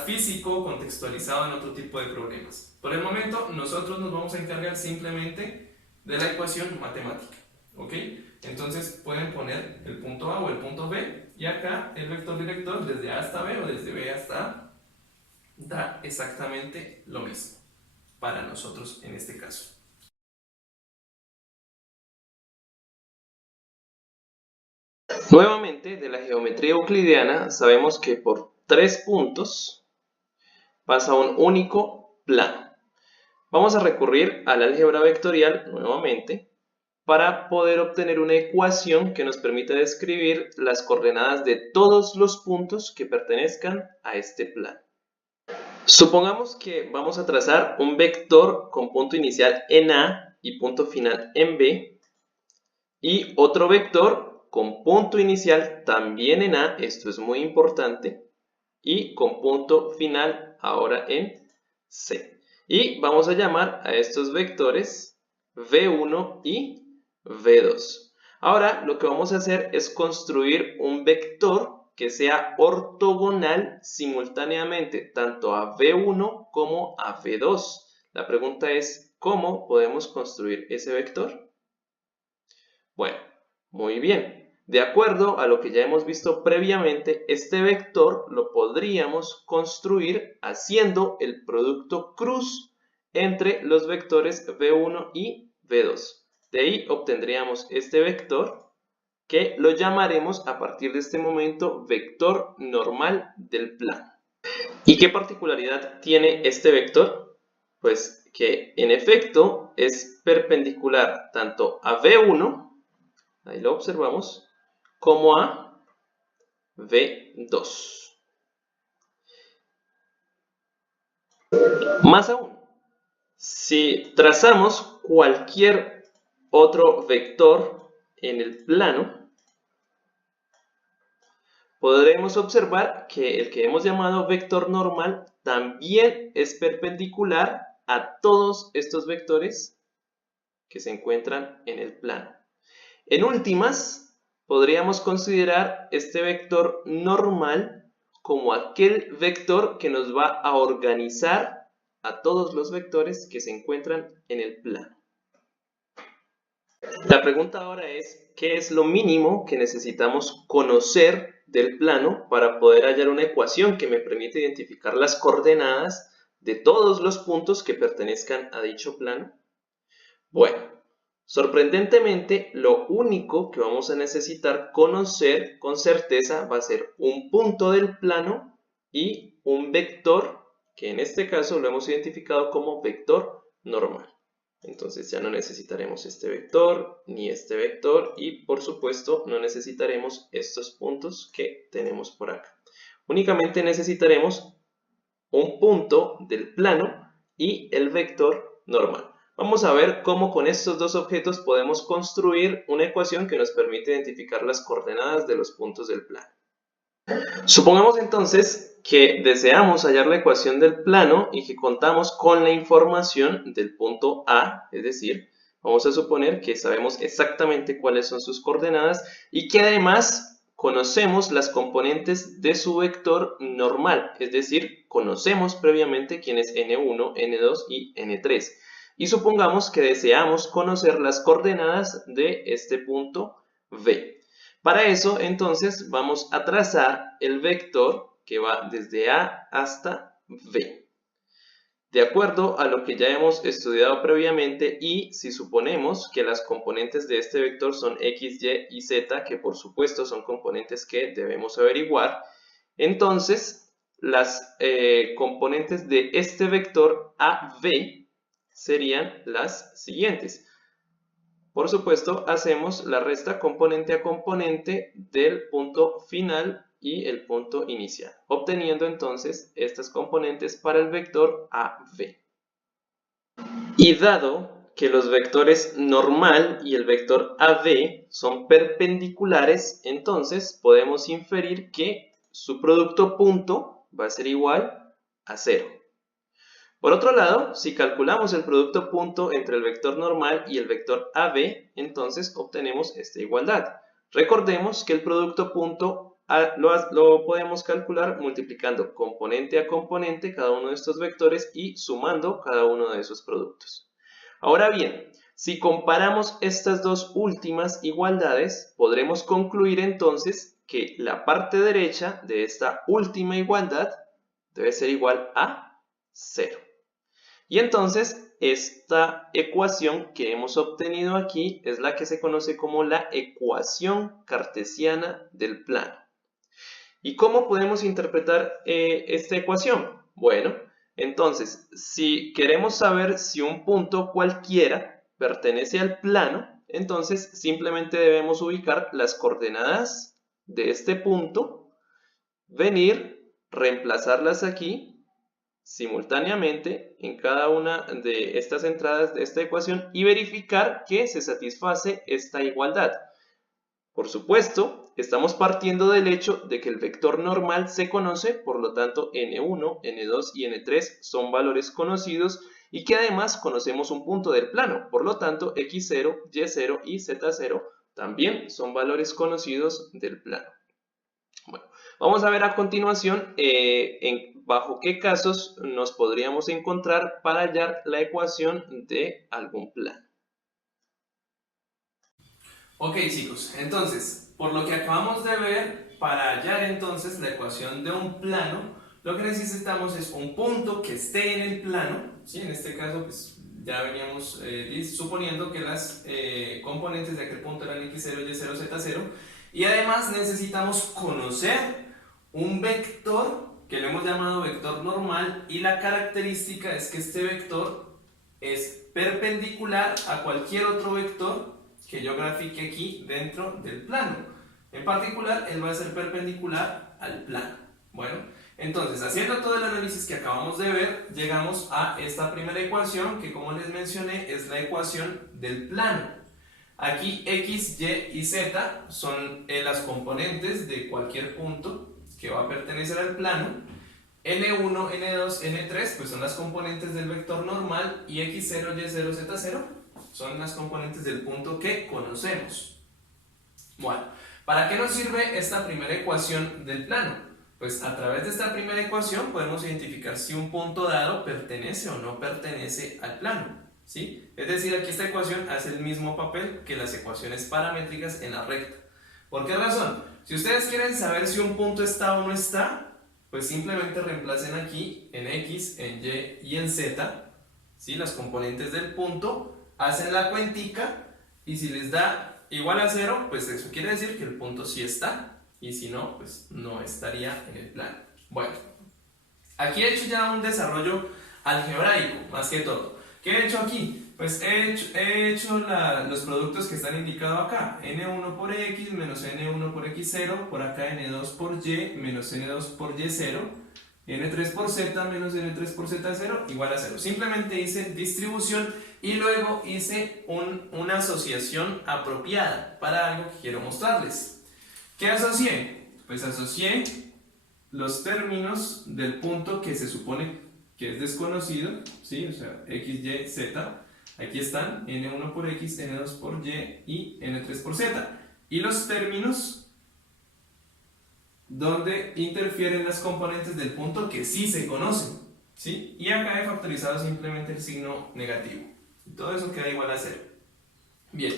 físico, contextualizado en otro tipo de problemas. Por el momento, nosotros nos vamos a encargar simplemente de la ecuación matemática. ¿Ok? Entonces pueden poner el punto A o el punto B y acá el vector director desde A hasta B o desde B hasta A da exactamente lo mismo para nosotros en este caso. Nuevamente, de la geometría euclidiana sabemos que por 3 puntos pasa un único plano. Vamos a recurrir al álgebra vectorial nuevamente para poder obtener una ecuación que nos permita describir las coordenadas de todos los puntos que pertenezcan a este plano. Supongamos que vamos a trazar un vector con punto inicial en A y punto final en B y otro vector con punto inicial también en A, esto es muy importante, y con punto final ahora en C. Y vamos a llamar a estos vectores V1 y V2. Ahora lo que vamos a hacer es construir un vector que sea ortogonal simultáneamente tanto a V1 como a V2. La pregunta es, ¿cómo podemos construir ese vector? Bueno, muy bien. De acuerdo a lo que ya hemos visto previamente, este vector lo podríamos construir haciendo el producto cruz entre los vectores V1 y V2. De ahí obtendríamos este vector que lo llamaremos a partir de este momento vector normal del plano. ¿Y qué particularidad tiene este vector? Pues que en efecto es perpendicular tanto a V1, ahí lo observamos, como a V2. Más aún, si trazamos cualquier otro vector en el plano, podremos observar que el que hemos llamado vector normal también es perpendicular a todos estos vectores que se encuentran en el plano. En últimas, podríamos considerar este vector normal como aquel vector que nos va a organizar a todos los vectores que se encuentran en el plano. La pregunta ahora es, ¿qué es lo mínimo que necesitamos conocer del plano para poder hallar una ecuación que me permite identificar las coordenadas de todos los puntos que pertenezcan a dicho plano? Bueno, sorprendentemente, lo único que vamos a necesitar conocer con certeza va a ser un punto del plano y un vector, que en este caso lo hemos identificado como vector normal. Entonces ya no necesitaremos este vector ni este vector y por supuesto no necesitaremos estos puntos que tenemos por acá. Únicamente necesitaremos un punto del plano y el vector normal. Vamos a ver cómo con estos dos objetos podemos construir una ecuación que nos permite identificar las coordenadas de los puntos del plano. Supongamos entonces que deseamos hallar la ecuación del plano y que contamos con la información del punto A, es decir, vamos a suponer que sabemos exactamente cuáles son sus coordenadas y que además conocemos las componentes de su vector normal, es decir, conocemos previamente quién es n1, n2 y n3. Y supongamos que deseamos conocer las coordenadas de este punto V. Para eso, entonces, vamos a trazar el vector que va desde A hasta v. De acuerdo a lo que ya hemos estudiado previamente y si suponemos que las componentes de este vector son x, y y z, que por supuesto son componentes que debemos averiguar, entonces las componentes de este vector AV serían las siguientes. Por supuesto, hacemos la resta componente a componente del punto final y el punto inicial, obteniendo entonces estas componentes para el vector AV. Y dado que los vectores normal y el vector AV son perpendiculares, entonces podemos inferir que su producto punto va a ser igual a 0. Por otro lado, si calculamos el producto punto entre el vector normal y el vector AB, entonces obtenemos esta igualdad. Recordemos que el producto punto lo podemos calcular multiplicando componente a componente cada uno de estos vectores y sumando cada uno de esos productos. Ahora bien, si comparamos estas dos últimas igualdades, podremos concluir entonces que la parte derecha de esta última igualdad debe ser igual a 0. Y entonces esta ecuación que hemos obtenido aquí es la que se conoce como la ecuación cartesiana del plano. ¿Y cómo podemos interpretar esta ecuación? Bueno, entonces si queremos saber si un punto cualquiera pertenece al plano, entonces simplemente debemos ubicar las coordenadas de este punto, venir, reemplazarlas aquí simultáneamente en cada una de estas entradas de esta ecuación y verificar que se satisface esta igualdad. Por supuesto, estamos partiendo del hecho de que el vector normal se conoce, por lo tanto n1, n2 y n3 son valores conocidos y que además conocemos un punto del plano, por lo tanto x0, y0 y z0 también son valores conocidos del plano. Bueno, vamos a ver a continuación bajo qué casos nos podríamos encontrar para hallar la ecuación de algún plano. Ok chicos, entonces, por lo que acabamos de ver, para hallar entonces la ecuación de un plano, lo que necesitamos es un punto que esté en el plano, ¿sí? En este caso, pues ya veníamos suponiendo que las componentes de aquel punto eran x0, y0, z0, y además necesitamos conocer un vector que lo hemos llamado vector normal y la característica es que este vector es perpendicular a cualquier otro vector que yo grafique aquí dentro del plano. En particular, él va a ser perpendicular al plano. Bueno, entonces, haciendo todo el análisis que acabamos de ver, llegamos a esta primera ecuación que, como les mencioné, es la ecuación del plano. Aquí x, y y z son las componentes de cualquier punto que va a pertenecer al plano. n1, n2, n3 pues son las componentes del vector normal y x0, y0, z0 son las componentes del punto que conocemos. Bueno, ¿para qué nos sirve esta primera ecuación del plano? Pues a través de esta primera ecuación podemos identificar si un punto dado pertenece o no pertenece al plano, ¿sí? Es decir, aquí esta ecuación hace el mismo papel que las ecuaciones paramétricas en la recta. ¿Por qué razón? Si ustedes quieren saber si un punto está o no está, pues simplemente reemplacen aquí en x, en y y en z, ¿sí? Las componentes del punto, hacen la cuentica y si les da igual a 0, pues eso quiere decir que el punto sí está y si no, pues no estaría en el plano. Bueno, aquí he hecho ya un desarrollo algebraico, más que todo. ¿Qué he hecho aquí? Pues he hecho los productos que están indicados acá. n1 por x menos n1 por x0, por acá n2 por y menos n2 por y0, n3 por z menos n3 por z0 igual a 0. Simplemente hice distribución y luego hice una asociación apropiada para algo que quiero mostrarles. ¿Qué asocié? Pues asocié los términos del punto que se supone que es desconocido, ¿sí? O sea, x, y, z. Aquí están n1 por x, n2 por y y n3 por z. Y los términos donde interfieren las componentes del punto que sí se conocen, ¿sí? Y acá he factorizado simplemente el signo negativo. Todo eso queda igual a 0. Bien,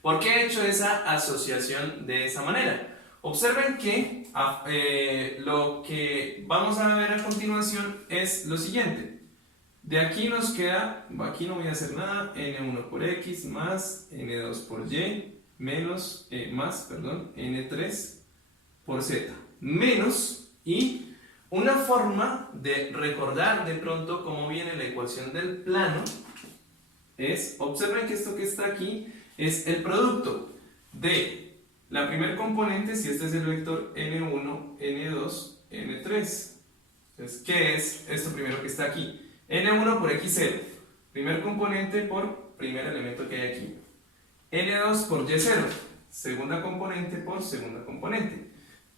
¿por qué he hecho esa asociación de esa manera? Observen que lo que vamos a ver a continuación es lo siguiente. De aquí nos queda, aquí no voy a hacer nada, n1 por x más n2 por y menos, n3 por z, menos, y una forma de recordar de pronto cómo viene la ecuación del plano es, observen que esto que está aquí es el producto de la primer componente, si este es el vector n1, n2, n3. Entonces, ¿qué es esto primero que está aquí? n1 por x0, primer componente por primer elemento que hay aquí. n2 por y0, segunda componente por segunda componente.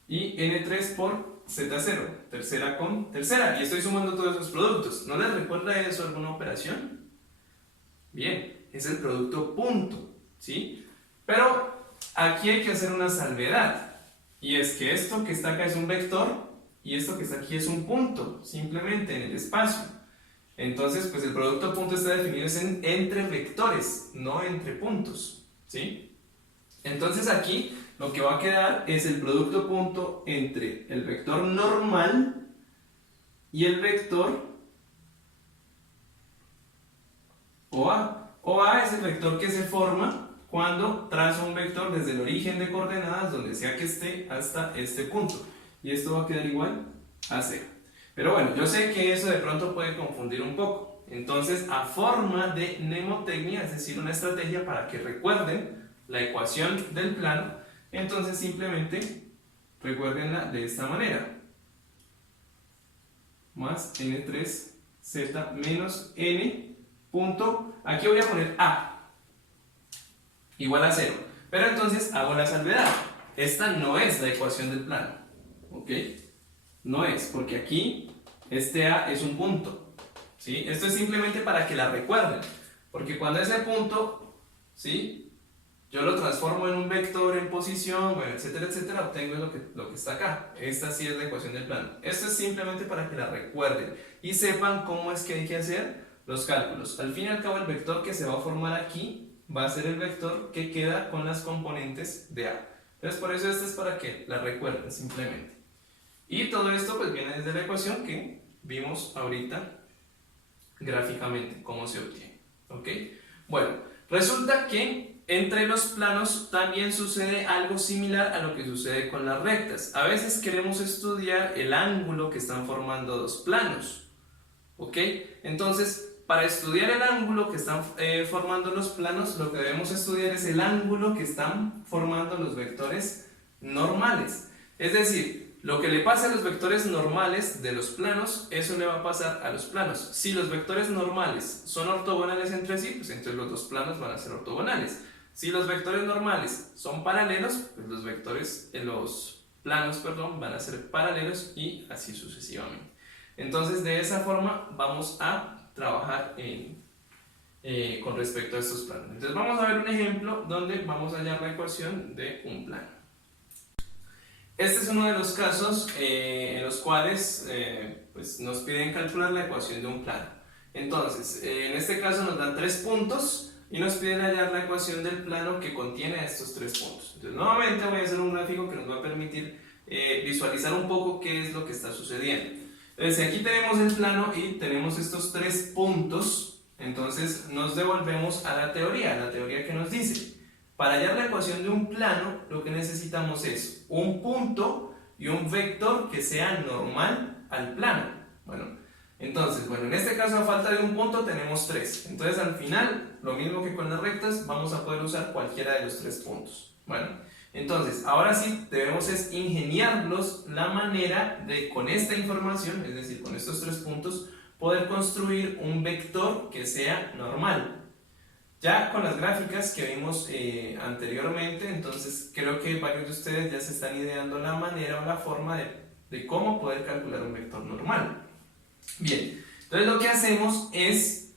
Y n3 por z0, tercera con tercera. Y estoy sumando todos esos productos. ¿No les recuerda eso alguna operación? Bien, es el producto punto, ¿sí? Pero aquí hay que hacer una salvedad. Y es que esto que está acá es un vector y esto que está aquí es un punto, simplemente en el espacio. Entonces, pues el producto punto está definido entre vectores, no entre puntos, ¿sí? Entonces aquí lo que va a quedar es el producto punto entre el vector normal y el vector OA. OA es el vector que se forma cuando trazo un vector desde el origen de coordenadas, donde sea que esté, hasta este punto. Y esto va a quedar igual a 0. Pero bueno, yo sé que eso de pronto puede confundir un poco. Entonces, a forma de mnemotecnia, es decir, una estrategia para que recuerden la ecuación del plano, entonces simplemente recuérdenla de esta manera. Más n3z menos n punto, aquí voy a poner a, igual a 0. Pero entonces hago la salvedad. Esta no es la ecuación del plano, ¿ok? No es, porque aquí este a es un punto, ¿sí? Esto es simplemente para que la recuerden, porque cuando ese punto, ¿sí?, yo lo transformo en un vector en posición, bueno, etcétera, etcétera, obtengo lo que está acá. Esta sí es la ecuación del plano. Esto es simplemente para que la recuerden y sepan cómo es que hay que hacer los cálculos. Al fin y al cabo, el vector que se va a formar aquí va a ser el vector que queda con las componentes de A. Entonces, por eso esta es para que la recuerden simplemente. Y todo esto pues viene desde la ecuación que vimos ahorita gráficamente, cómo se obtiene. ¿Ok? Bueno, resulta que entre los planos también sucede algo similar a lo que sucede con las rectas. A veces queremos estudiar el ángulo que están formando dos planos. ¿Ok? Entonces, para estudiar el ángulo que están formando los planos, lo que debemos estudiar es el ángulo que están formando los vectores normales. Es decir, lo que le pasa a los vectores normales de los planos, eso le va a pasar a los planos. Si los vectores normales son ortogonales entre sí, pues entonces los dos planos van a ser ortogonales. Si los vectores normales son paralelos, pues los planos van a ser paralelos y así sucesivamente. Entonces, de esa forma vamos a trabajar con respecto a estos planos. Entonces, vamos a ver un ejemplo donde vamos a hallar la ecuación de un plano. Este es uno de los casos en los cuales pues nos piden calcular la ecuación de un plano. Entonces, en este caso nos dan 3 puntos y nos piden hallar la ecuación del plano que contiene estos 3 puntos. Entonces, nuevamente voy a hacer un gráfico que nos va a permitir visualizar un poco qué es lo que está sucediendo. Entonces, aquí tenemos el plano y tenemos estos 3 puntos. Entonces, nos devolvemos a la teoría que nos dice: para hallar la ecuación de un plano, lo que necesitamos es un punto y un vector que sea normal al plano. Entonces, en este caso, a falta de un punto, tenemos 3. Entonces, al final, lo mismo que con las rectas, vamos a poder usar cualquiera de los 3 puntos. Entonces, ahora sí, debemos es ingeniarlos la manera de, con esta información, es decir, con estos 3 puntos, poder construir un vector que sea normal. Ya con las gráficas que vimos anteriormente, entonces creo que varios de ustedes ya se están ideando la manera o la forma de cómo poder calcular un vector normal. Bien, entonces lo que hacemos es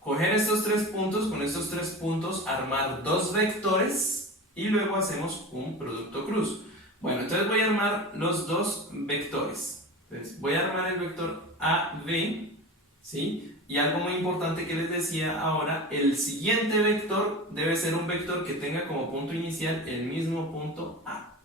coger estos 3 puntos, con estos 3 puntos armar 2 vectores y luego hacemos un producto cruz. Entonces voy a armar los 2 vectores. Entonces voy a armar el vector AB, ¿sí? Y algo muy importante que les decía ahora, el siguiente vector debe ser un vector que tenga como punto inicial el mismo punto A.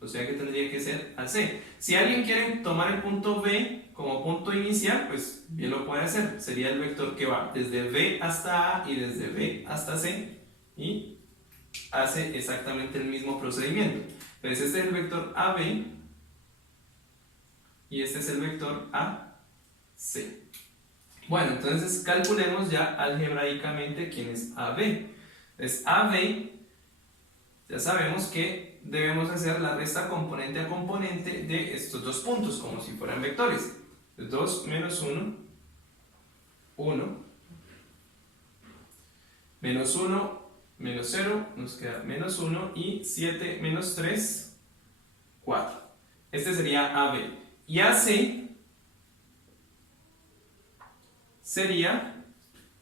o sea que tendría que ser AC. Si alguien quiere tomar el punto B como punto inicial, pues bien lo puede hacer. Sería el vector que va desde B hasta A y desde B hasta C y hace exactamente el mismo procedimiento. Entonces este es el vector AB y este es el vector AC. Bueno, entonces calculemos ya algebraicamente quién es AB. Entonces AB, ya sabemos que debemos hacer la resta componente a componente de estos dos puntos, como si fueran vectores. 2 menos 1, 1, menos 1, menos 0, nos queda menos 1 y 7 menos 3, 4. Este sería AB. Y AC sería,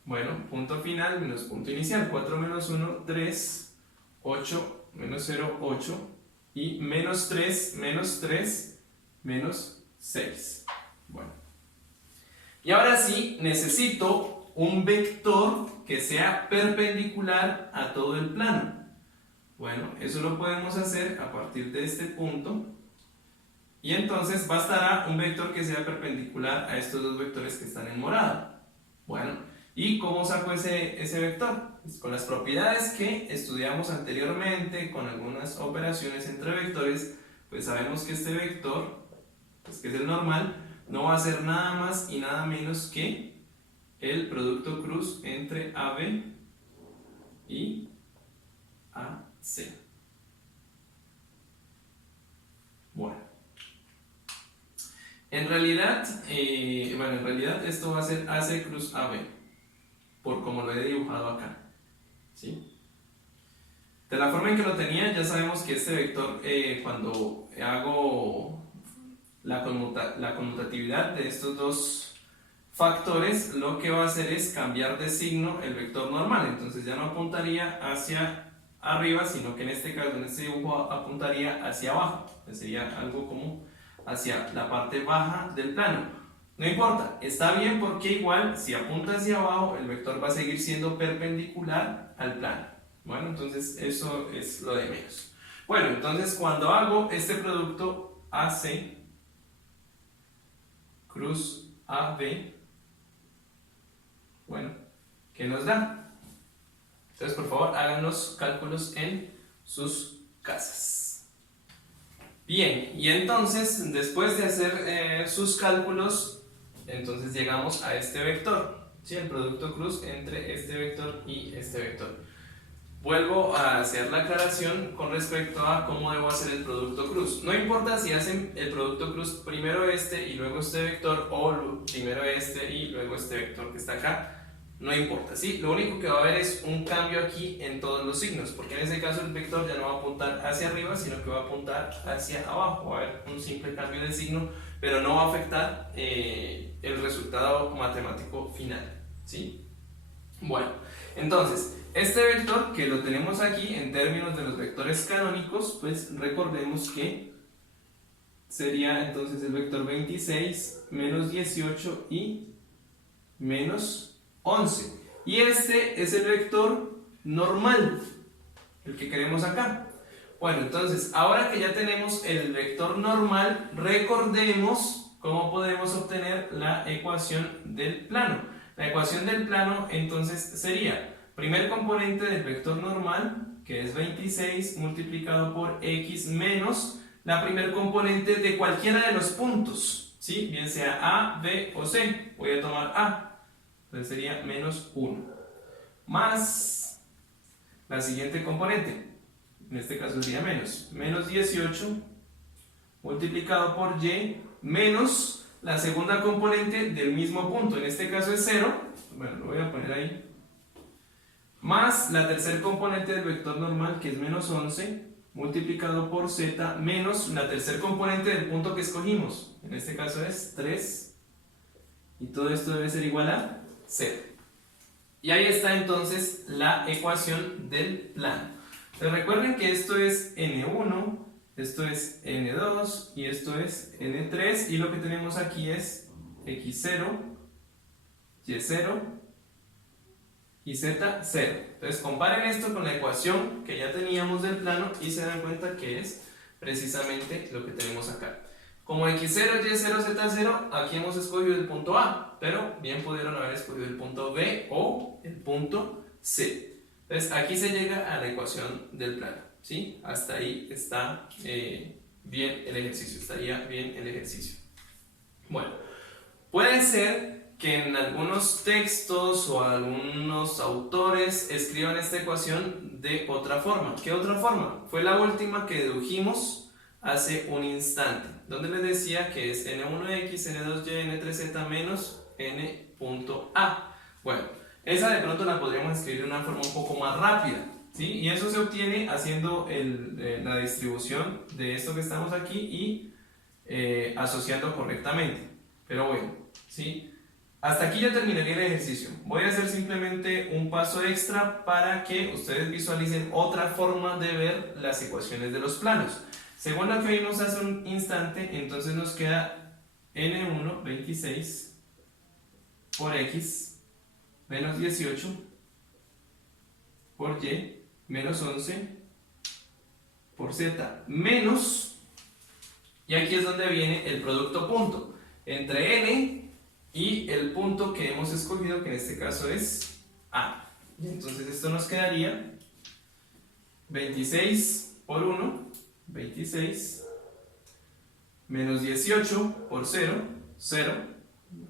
bueno, punto final menos punto inicial. 4 menos 1, 3, 8 menos 0, 8 y menos 3 menos 3 menos 6. Bueno. Y ahora sí, necesito un vector que sea perpendicular a todo el plano. Bueno, eso lo podemos hacer a partir de este punto. Y entonces bastará un vector que sea perpendicular a estos dos vectores que están en morado. Bueno, ¿y cómo saco ese vector? Pues con las propiedades que estudiamos anteriormente, con algunas operaciones entre vectores, pues sabemos que este vector, pues que es el normal, no va a ser nada más y nada menos que el producto cruz entre AB y AC. Bueno. En realidad esto va a ser AC cruz AB, por como lo he dibujado acá, ¿sí? De la forma en que lo tenía, ya sabemos que este vector, cuando hago la conmutatividad de estos dos factores, lo que va a hacer es cambiar de signo el vector normal. Entonces ya no apuntaría hacia arriba, sino que en este caso, en este dibujo, apuntaría hacia abajo. Entonces sería algo como hacia la parte baja del plano. No importa, está bien porque igual si apunta hacia abajo el vector va a seguir siendo perpendicular al plano. Bueno, entonces eso es lo de menos. Bueno, entonces cuando hago este producto AC cruz AB, bueno, ¿qué nos da? Entonces por favor hagan los cálculos en sus casas. Bien, y entonces, después de hacer sus cálculos, entonces llegamos a este vector, ¿sí? El producto cruz entre este vector y este vector. Vuelvo a hacer la aclaración con respecto a cómo debo hacer el producto cruz. No importa si hacen el producto cruz primero este y luego este vector, o primero este y luego este vector que está acá. No importa, ¿sí? Lo único que va a haber es un cambio aquí en todos los signos, porque en ese caso el vector ya no va a apuntar hacia arriba, sino que va a apuntar hacia abajo. Va a haber un simple cambio de signo, pero no va a afectar el resultado matemático final, ¿sí? Bueno, entonces, este vector que lo tenemos aquí en términos de los vectores canónicos, pues recordemos que sería entonces el vector 26, menos 18 y menos 11. Y este es el vector normal, el que queremos acá. Bueno, entonces, ahora que ya tenemos el vector normal, recordemos cómo podemos obtener la ecuación del plano. La ecuación del plano, entonces, sería primer componente del vector normal, que es 26, multiplicado por x menos la primer componente de cualquiera de los puntos, ¿sí? Bien sea A, B o C. Voy a tomar A. Entonces sería menos 1, más la siguiente componente, en este caso sería menos 18 multiplicado por y menos la segunda componente del mismo punto, en este caso es 0, bueno, lo voy a poner ahí, más la tercer componente del vector normal, que es menos 11, multiplicado por z, menos la tercer componente del punto que escogimos, en este caso es 3, y todo esto debe ser igual a 0. Y ahí está entonces la ecuación del plano. Entonces recuerden que esto es n1, esto es n2 y esto es n3, y lo que tenemos aquí es x0, y0 y z0. Entonces comparen esto con la ecuación que ya teníamos del plano y se dan cuenta que es precisamente lo que tenemos acá. Como x0, y0, z0, aquí hemos escogido el punto A, pero bien pudieron haber escogido el punto B o el punto C. Entonces aquí se llega a la ecuación del plano, ¿sí? Hasta ahí está bien el ejercicio, estaría bien el ejercicio. Bueno, puede ser que en algunos textos o algunos autores escriban esta ecuación de otra forma. ¿Qué otra forma? Fue la última que dedujimos hace un instante, donde les decía que es n1x, n2y, n3z menos n.a. Bueno, esa de pronto la podríamos escribir de una forma un poco más rápida, ¿sí? Y eso se obtiene haciendo la distribución de esto que estamos aquí y asociando correctamente. Pero bueno, ¿sí? Hasta aquí ya terminaría el ejercicio. Voy a hacer simplemente un paso extra para que ustedes visualicen otra forma de ver las ecuaciones de los planos. Según lo que vimos hace un instante, entonces nos queda n1, 26, por x, menos 18, por y, menos 11, por z, menos, y aquí es donde viene el producto punto, entre n y el punto que hemos escogido, que en este caso es A. Entonces esto nos quedaría 26 por 1, 26, menos 18 por 0, 0,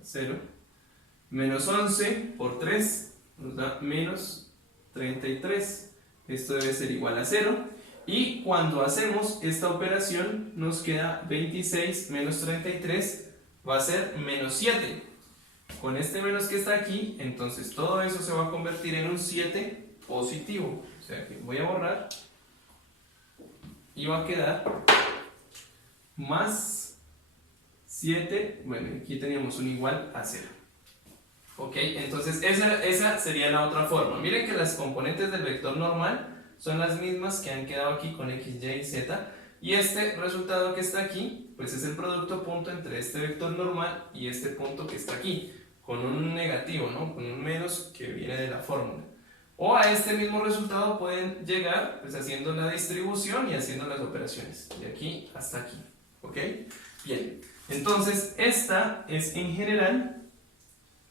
0, menos 11 por 3, nos da menos 33. Esto debe ser igual a 0. Y cuando hacemos esta operación, nos queda 26 menos 33, va a ser menos 7. Con este menos que está aquí, entonces todo eso se va a convertir en un 7 positivo. O sea que voy a borrar y va a quedar más 7. Bueno, aquí teníamos un igual a 0. Ok, entonces esa sería la otra forma. Miren que las componentes del vector normal son las mismas que han quedado aquí con x, y, z. Y este resultado que está aquí, pues es el producto punto entre este vector normal y este punto que está aquí, con un negativo, ¿no? Con un menos que viene de la fórmula. O a este mismo resultado pueden llegar pues haciendo la distribución y haciendo las operaciones, de aquí hasta aquí. ¿Ok? Bien, entonces esta es en general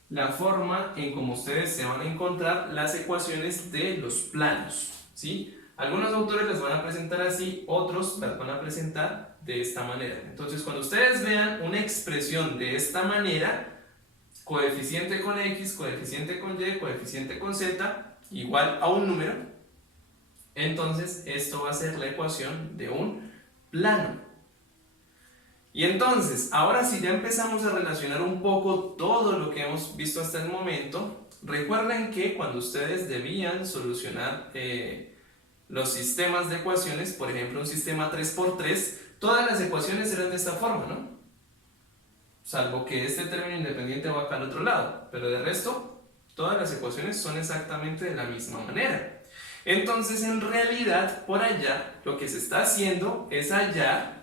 la forma en cómo ustedes se van a encontrar las ecuaciones de los planos, ¿sí? Algunos autores las van a presentar así, otros las van a presentar de esta manera. Entonces, cuando ustedes vean una expresión de esta manera, coeficiente con x, coeficiente con y, coeficiente con z, igual a un número, entonces esto va a ser la ecuación de un plano. Y entonces, ahora sí ya empezamos a relacionar un poco todo lo que hemos visto hasta el momento. Recuerden que cuando ustedes debían solucionar los sistemas de ecuaciones, por ejemplo un sistema 3×3, todas las ecuaciones eran de esta forma, ¿no? Salvo que este término independiente va acá al otro lado, pero de resto, todas las ecuaciones son exactamente de la misma manera. Entonces, en realidad, por allá, lo que se está haciendo es hallar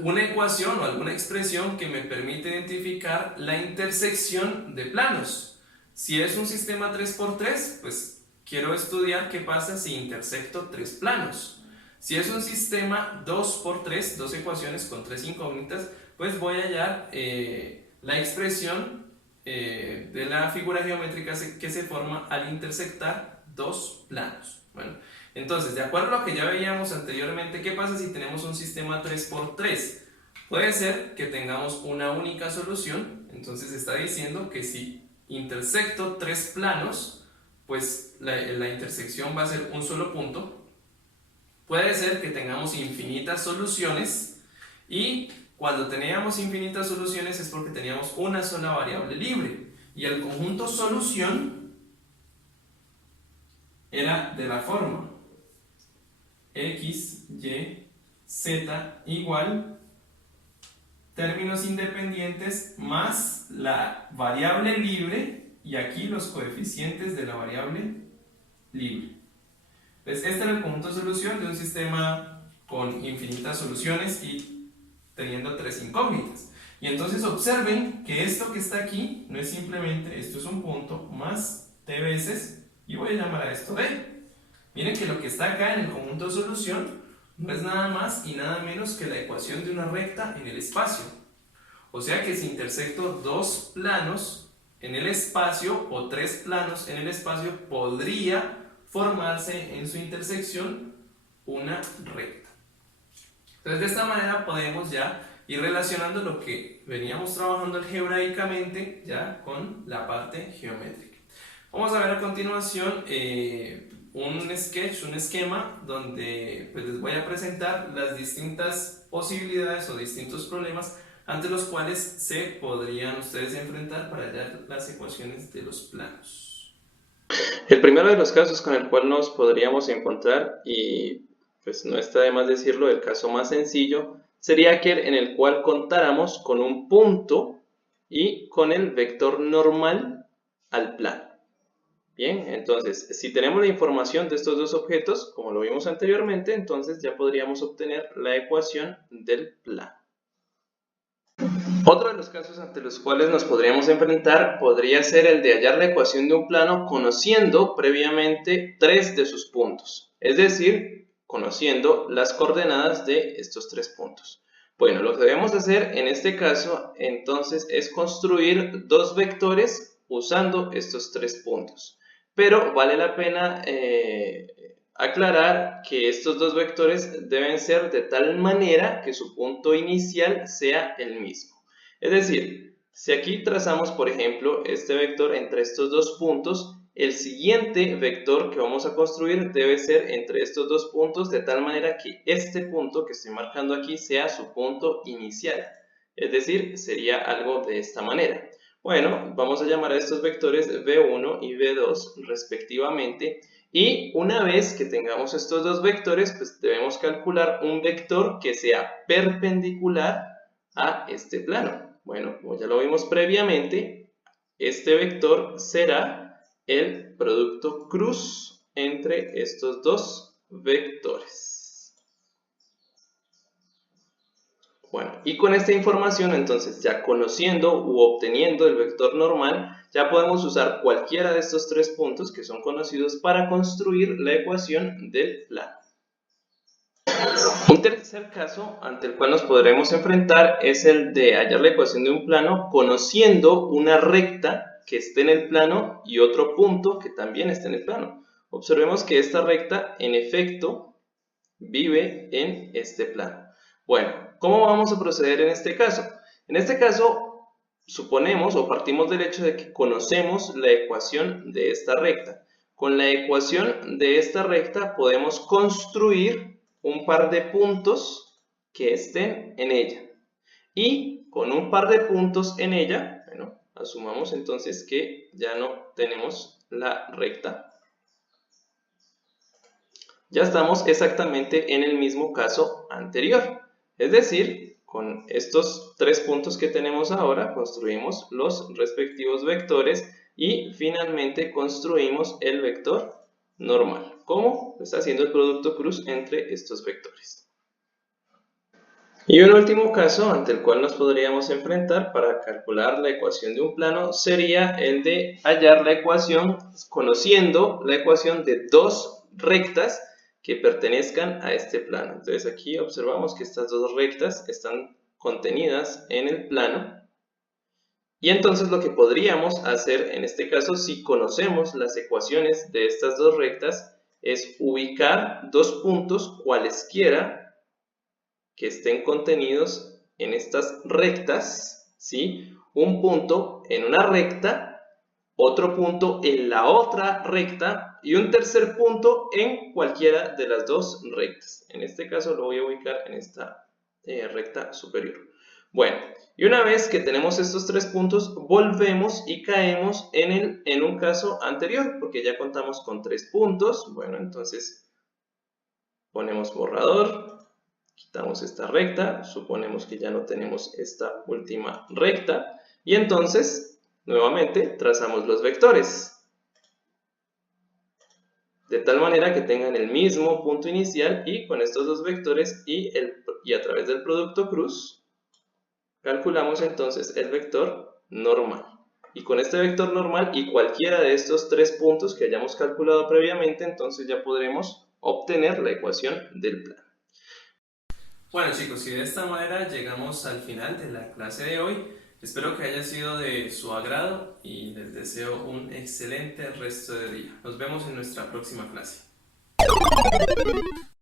una ecuación o alguna expresión que me permite identificar la intersección de planos. Si es un sistema 3×3, pues quiero estudiar qué pasa si intersecto 3 planos. Si es un sistema 2×3, dos ecuaciones con 3 incógnitas, pues voy a hallar la expresión de la figura geométrica que se forma al intersectar 2 planos. Bueno, entonces, de acuerdo a lo que ya veíamos anteriormente, ¿qué pasa si tenemos un sistema 3×3? Puede ser que tengamos una única solución. Entonces está diciendo que si intersecto 3 planos, pues la intersección va a ser un solo punto. Puede ser que tengamos infinitas soluciones, y cuando teníamos infinitas soluciones es porque teníamos una sola variable libre, y el conjunto solución era de la forma x, y, z igual términos independientes más la variable libre, y aquí los coeficientes de la variable libre. Entonces, este era el conjunto de solución de un sistema con infinitas soluciones y teniendo 3 incógnitas. Y entonces observen que esto que está aquí no es simplemente, esto es un punto más t veces, y voy a llamar a esto d. Miren que lo que está acá en el conjunto de solución no es nada más y nada menos que la ecuación de una recta en el espacio. O sea que si intersecto dos planos en el espacio o tres planos en el espacio, podría formarse en su intersección una recta. Entonces de esta manera podemos ya ir relacionando lo que veníamos trabajando algebraicamente ya con la parte geométrica. Vamos a ver a continuación un sketch, un esquema donde pues, les voy a presentar las distintas posibilidades o distintos problemas ante los cuales se podrían ustedes enfrentar para hallar las ecuaciones de los planos. El primero de los casos con el cual nos podríamos encontrar, y pues no está de más decirlo, el caso más sencillo, sería aquel en el cual contáramos con un punto y con el vector normal al plano. Bien, entonces, si tenemos la información de estos dos objetos, como lo vimos anteriormente, entonces ya podríamos obtener la ecuación del plano. Otro de los casos ante los cuales nos podríamos enfrentar podría ser el de hallar la ecuación de un plano conociendo previamente tres de sus puntos, es decir, conociendo las coordenadas de estos tres puntos. Bueno, lo que debemos hacer en este caso entonces es construir dos vectores usando estos tres puntos. Pero vale la pena aclarar que estos dos vectores deben ser de tal manera que su punto inicial sea el mismo. Es decir, si aquí trazamos, por ejemplo, este vector entre estos dos puntos, el siguiente vector que vamos a construir debe ser entre estos dos puntos de tal manera que este punto que estoy marcando aquí sea su punto inicial. Es decir, sería algo de esta manera. Bueno, vamos a llamar a estos vectores V1 y V2 respectivamente. Y una vez que tengamos estos dos vectores, pues debemos calcular un vector que sea perpendicular a este plano. Bueno, como ya lo vimos previamente, este vector será el producto cruz entre estos dos vectores. Bueno, y con esta información, entonces, ya conociendo u obteniendo el vector normal, ya podemos usar cualquiera de estos tres puntos que son conocidos para construir la ecuación del plano. Un tercer caso ante el cual nos podremos enfrentar es el de hallar la ecuación de un plano conociendo una recta que esté en el plano y otro punto que también esté en el plano. Observemos que esta recta en efecto vive en este plano. Bueno, ¿cómo vamos a proceder en este caso? En este caso suponemos o partimos del hecho de que conocemos la ecuación de esta recta. Con la ecuación de esta recta podemos construir un par de puntos que estén en ella. Y con un par de puntos en ella, bueno, asumamos entonces que ya no tenemos la recta. Ya estamos exactamente en el mismo caso anterior. Es decir, con estos tres puntos que tenemos ahora, construimos los respectivos vectores y finalmente construimos el vector normal. ¿Cómo? Pues haciendo el producto cruz entre estos vectores. Y un último caso ante el cual nos podríamos enfrentar para calcular la ecuación de un plano sería el de hallar la ecuación conociendo la ecuación de dos rectas que pertenezcan a este plano. Entonces aquí observamos que estas dos rectas están contenidas en el plano. Y entonces lo que podríamos hacer en este caso, si conocemos las ecuaciones de estas dos rectas, es ubicar dos puntos cualesquiera que estén contenidos en estas rectas, ¿sí? Un punto en una recta, otro punto en la otra recta y un tercer punto en cualquiera de las dos rectas. En este caso lo voy a ubicar en esta recta superior. Bueno, y una vez que tenemos estos tres puntos, volvemos y caemos en un caso anterior, porque ya contamos con tres puntos. Bueno, entonces ponemos borrador, quitamos esta recta, suponemos que ya no tenemos esta última recta, y entonces, nuevamente, trazamos los vectores. De tal manera que tengan el mismo punto inicial y con estos dos vectores y a través del producto cruz, calculamos entonces el vector normal. Y con este vector normal y cualquiera de estos tres puntos que hayamos calculado previamente, entonces ya podremos obtener la ecuación del plano. Bueno chicos, y de esta manera llegamos al final de la clase de hoy. Espero que haya sido de su agrado y les deseo un excelente resto de día. Nos vemos en nuestra próxima clase.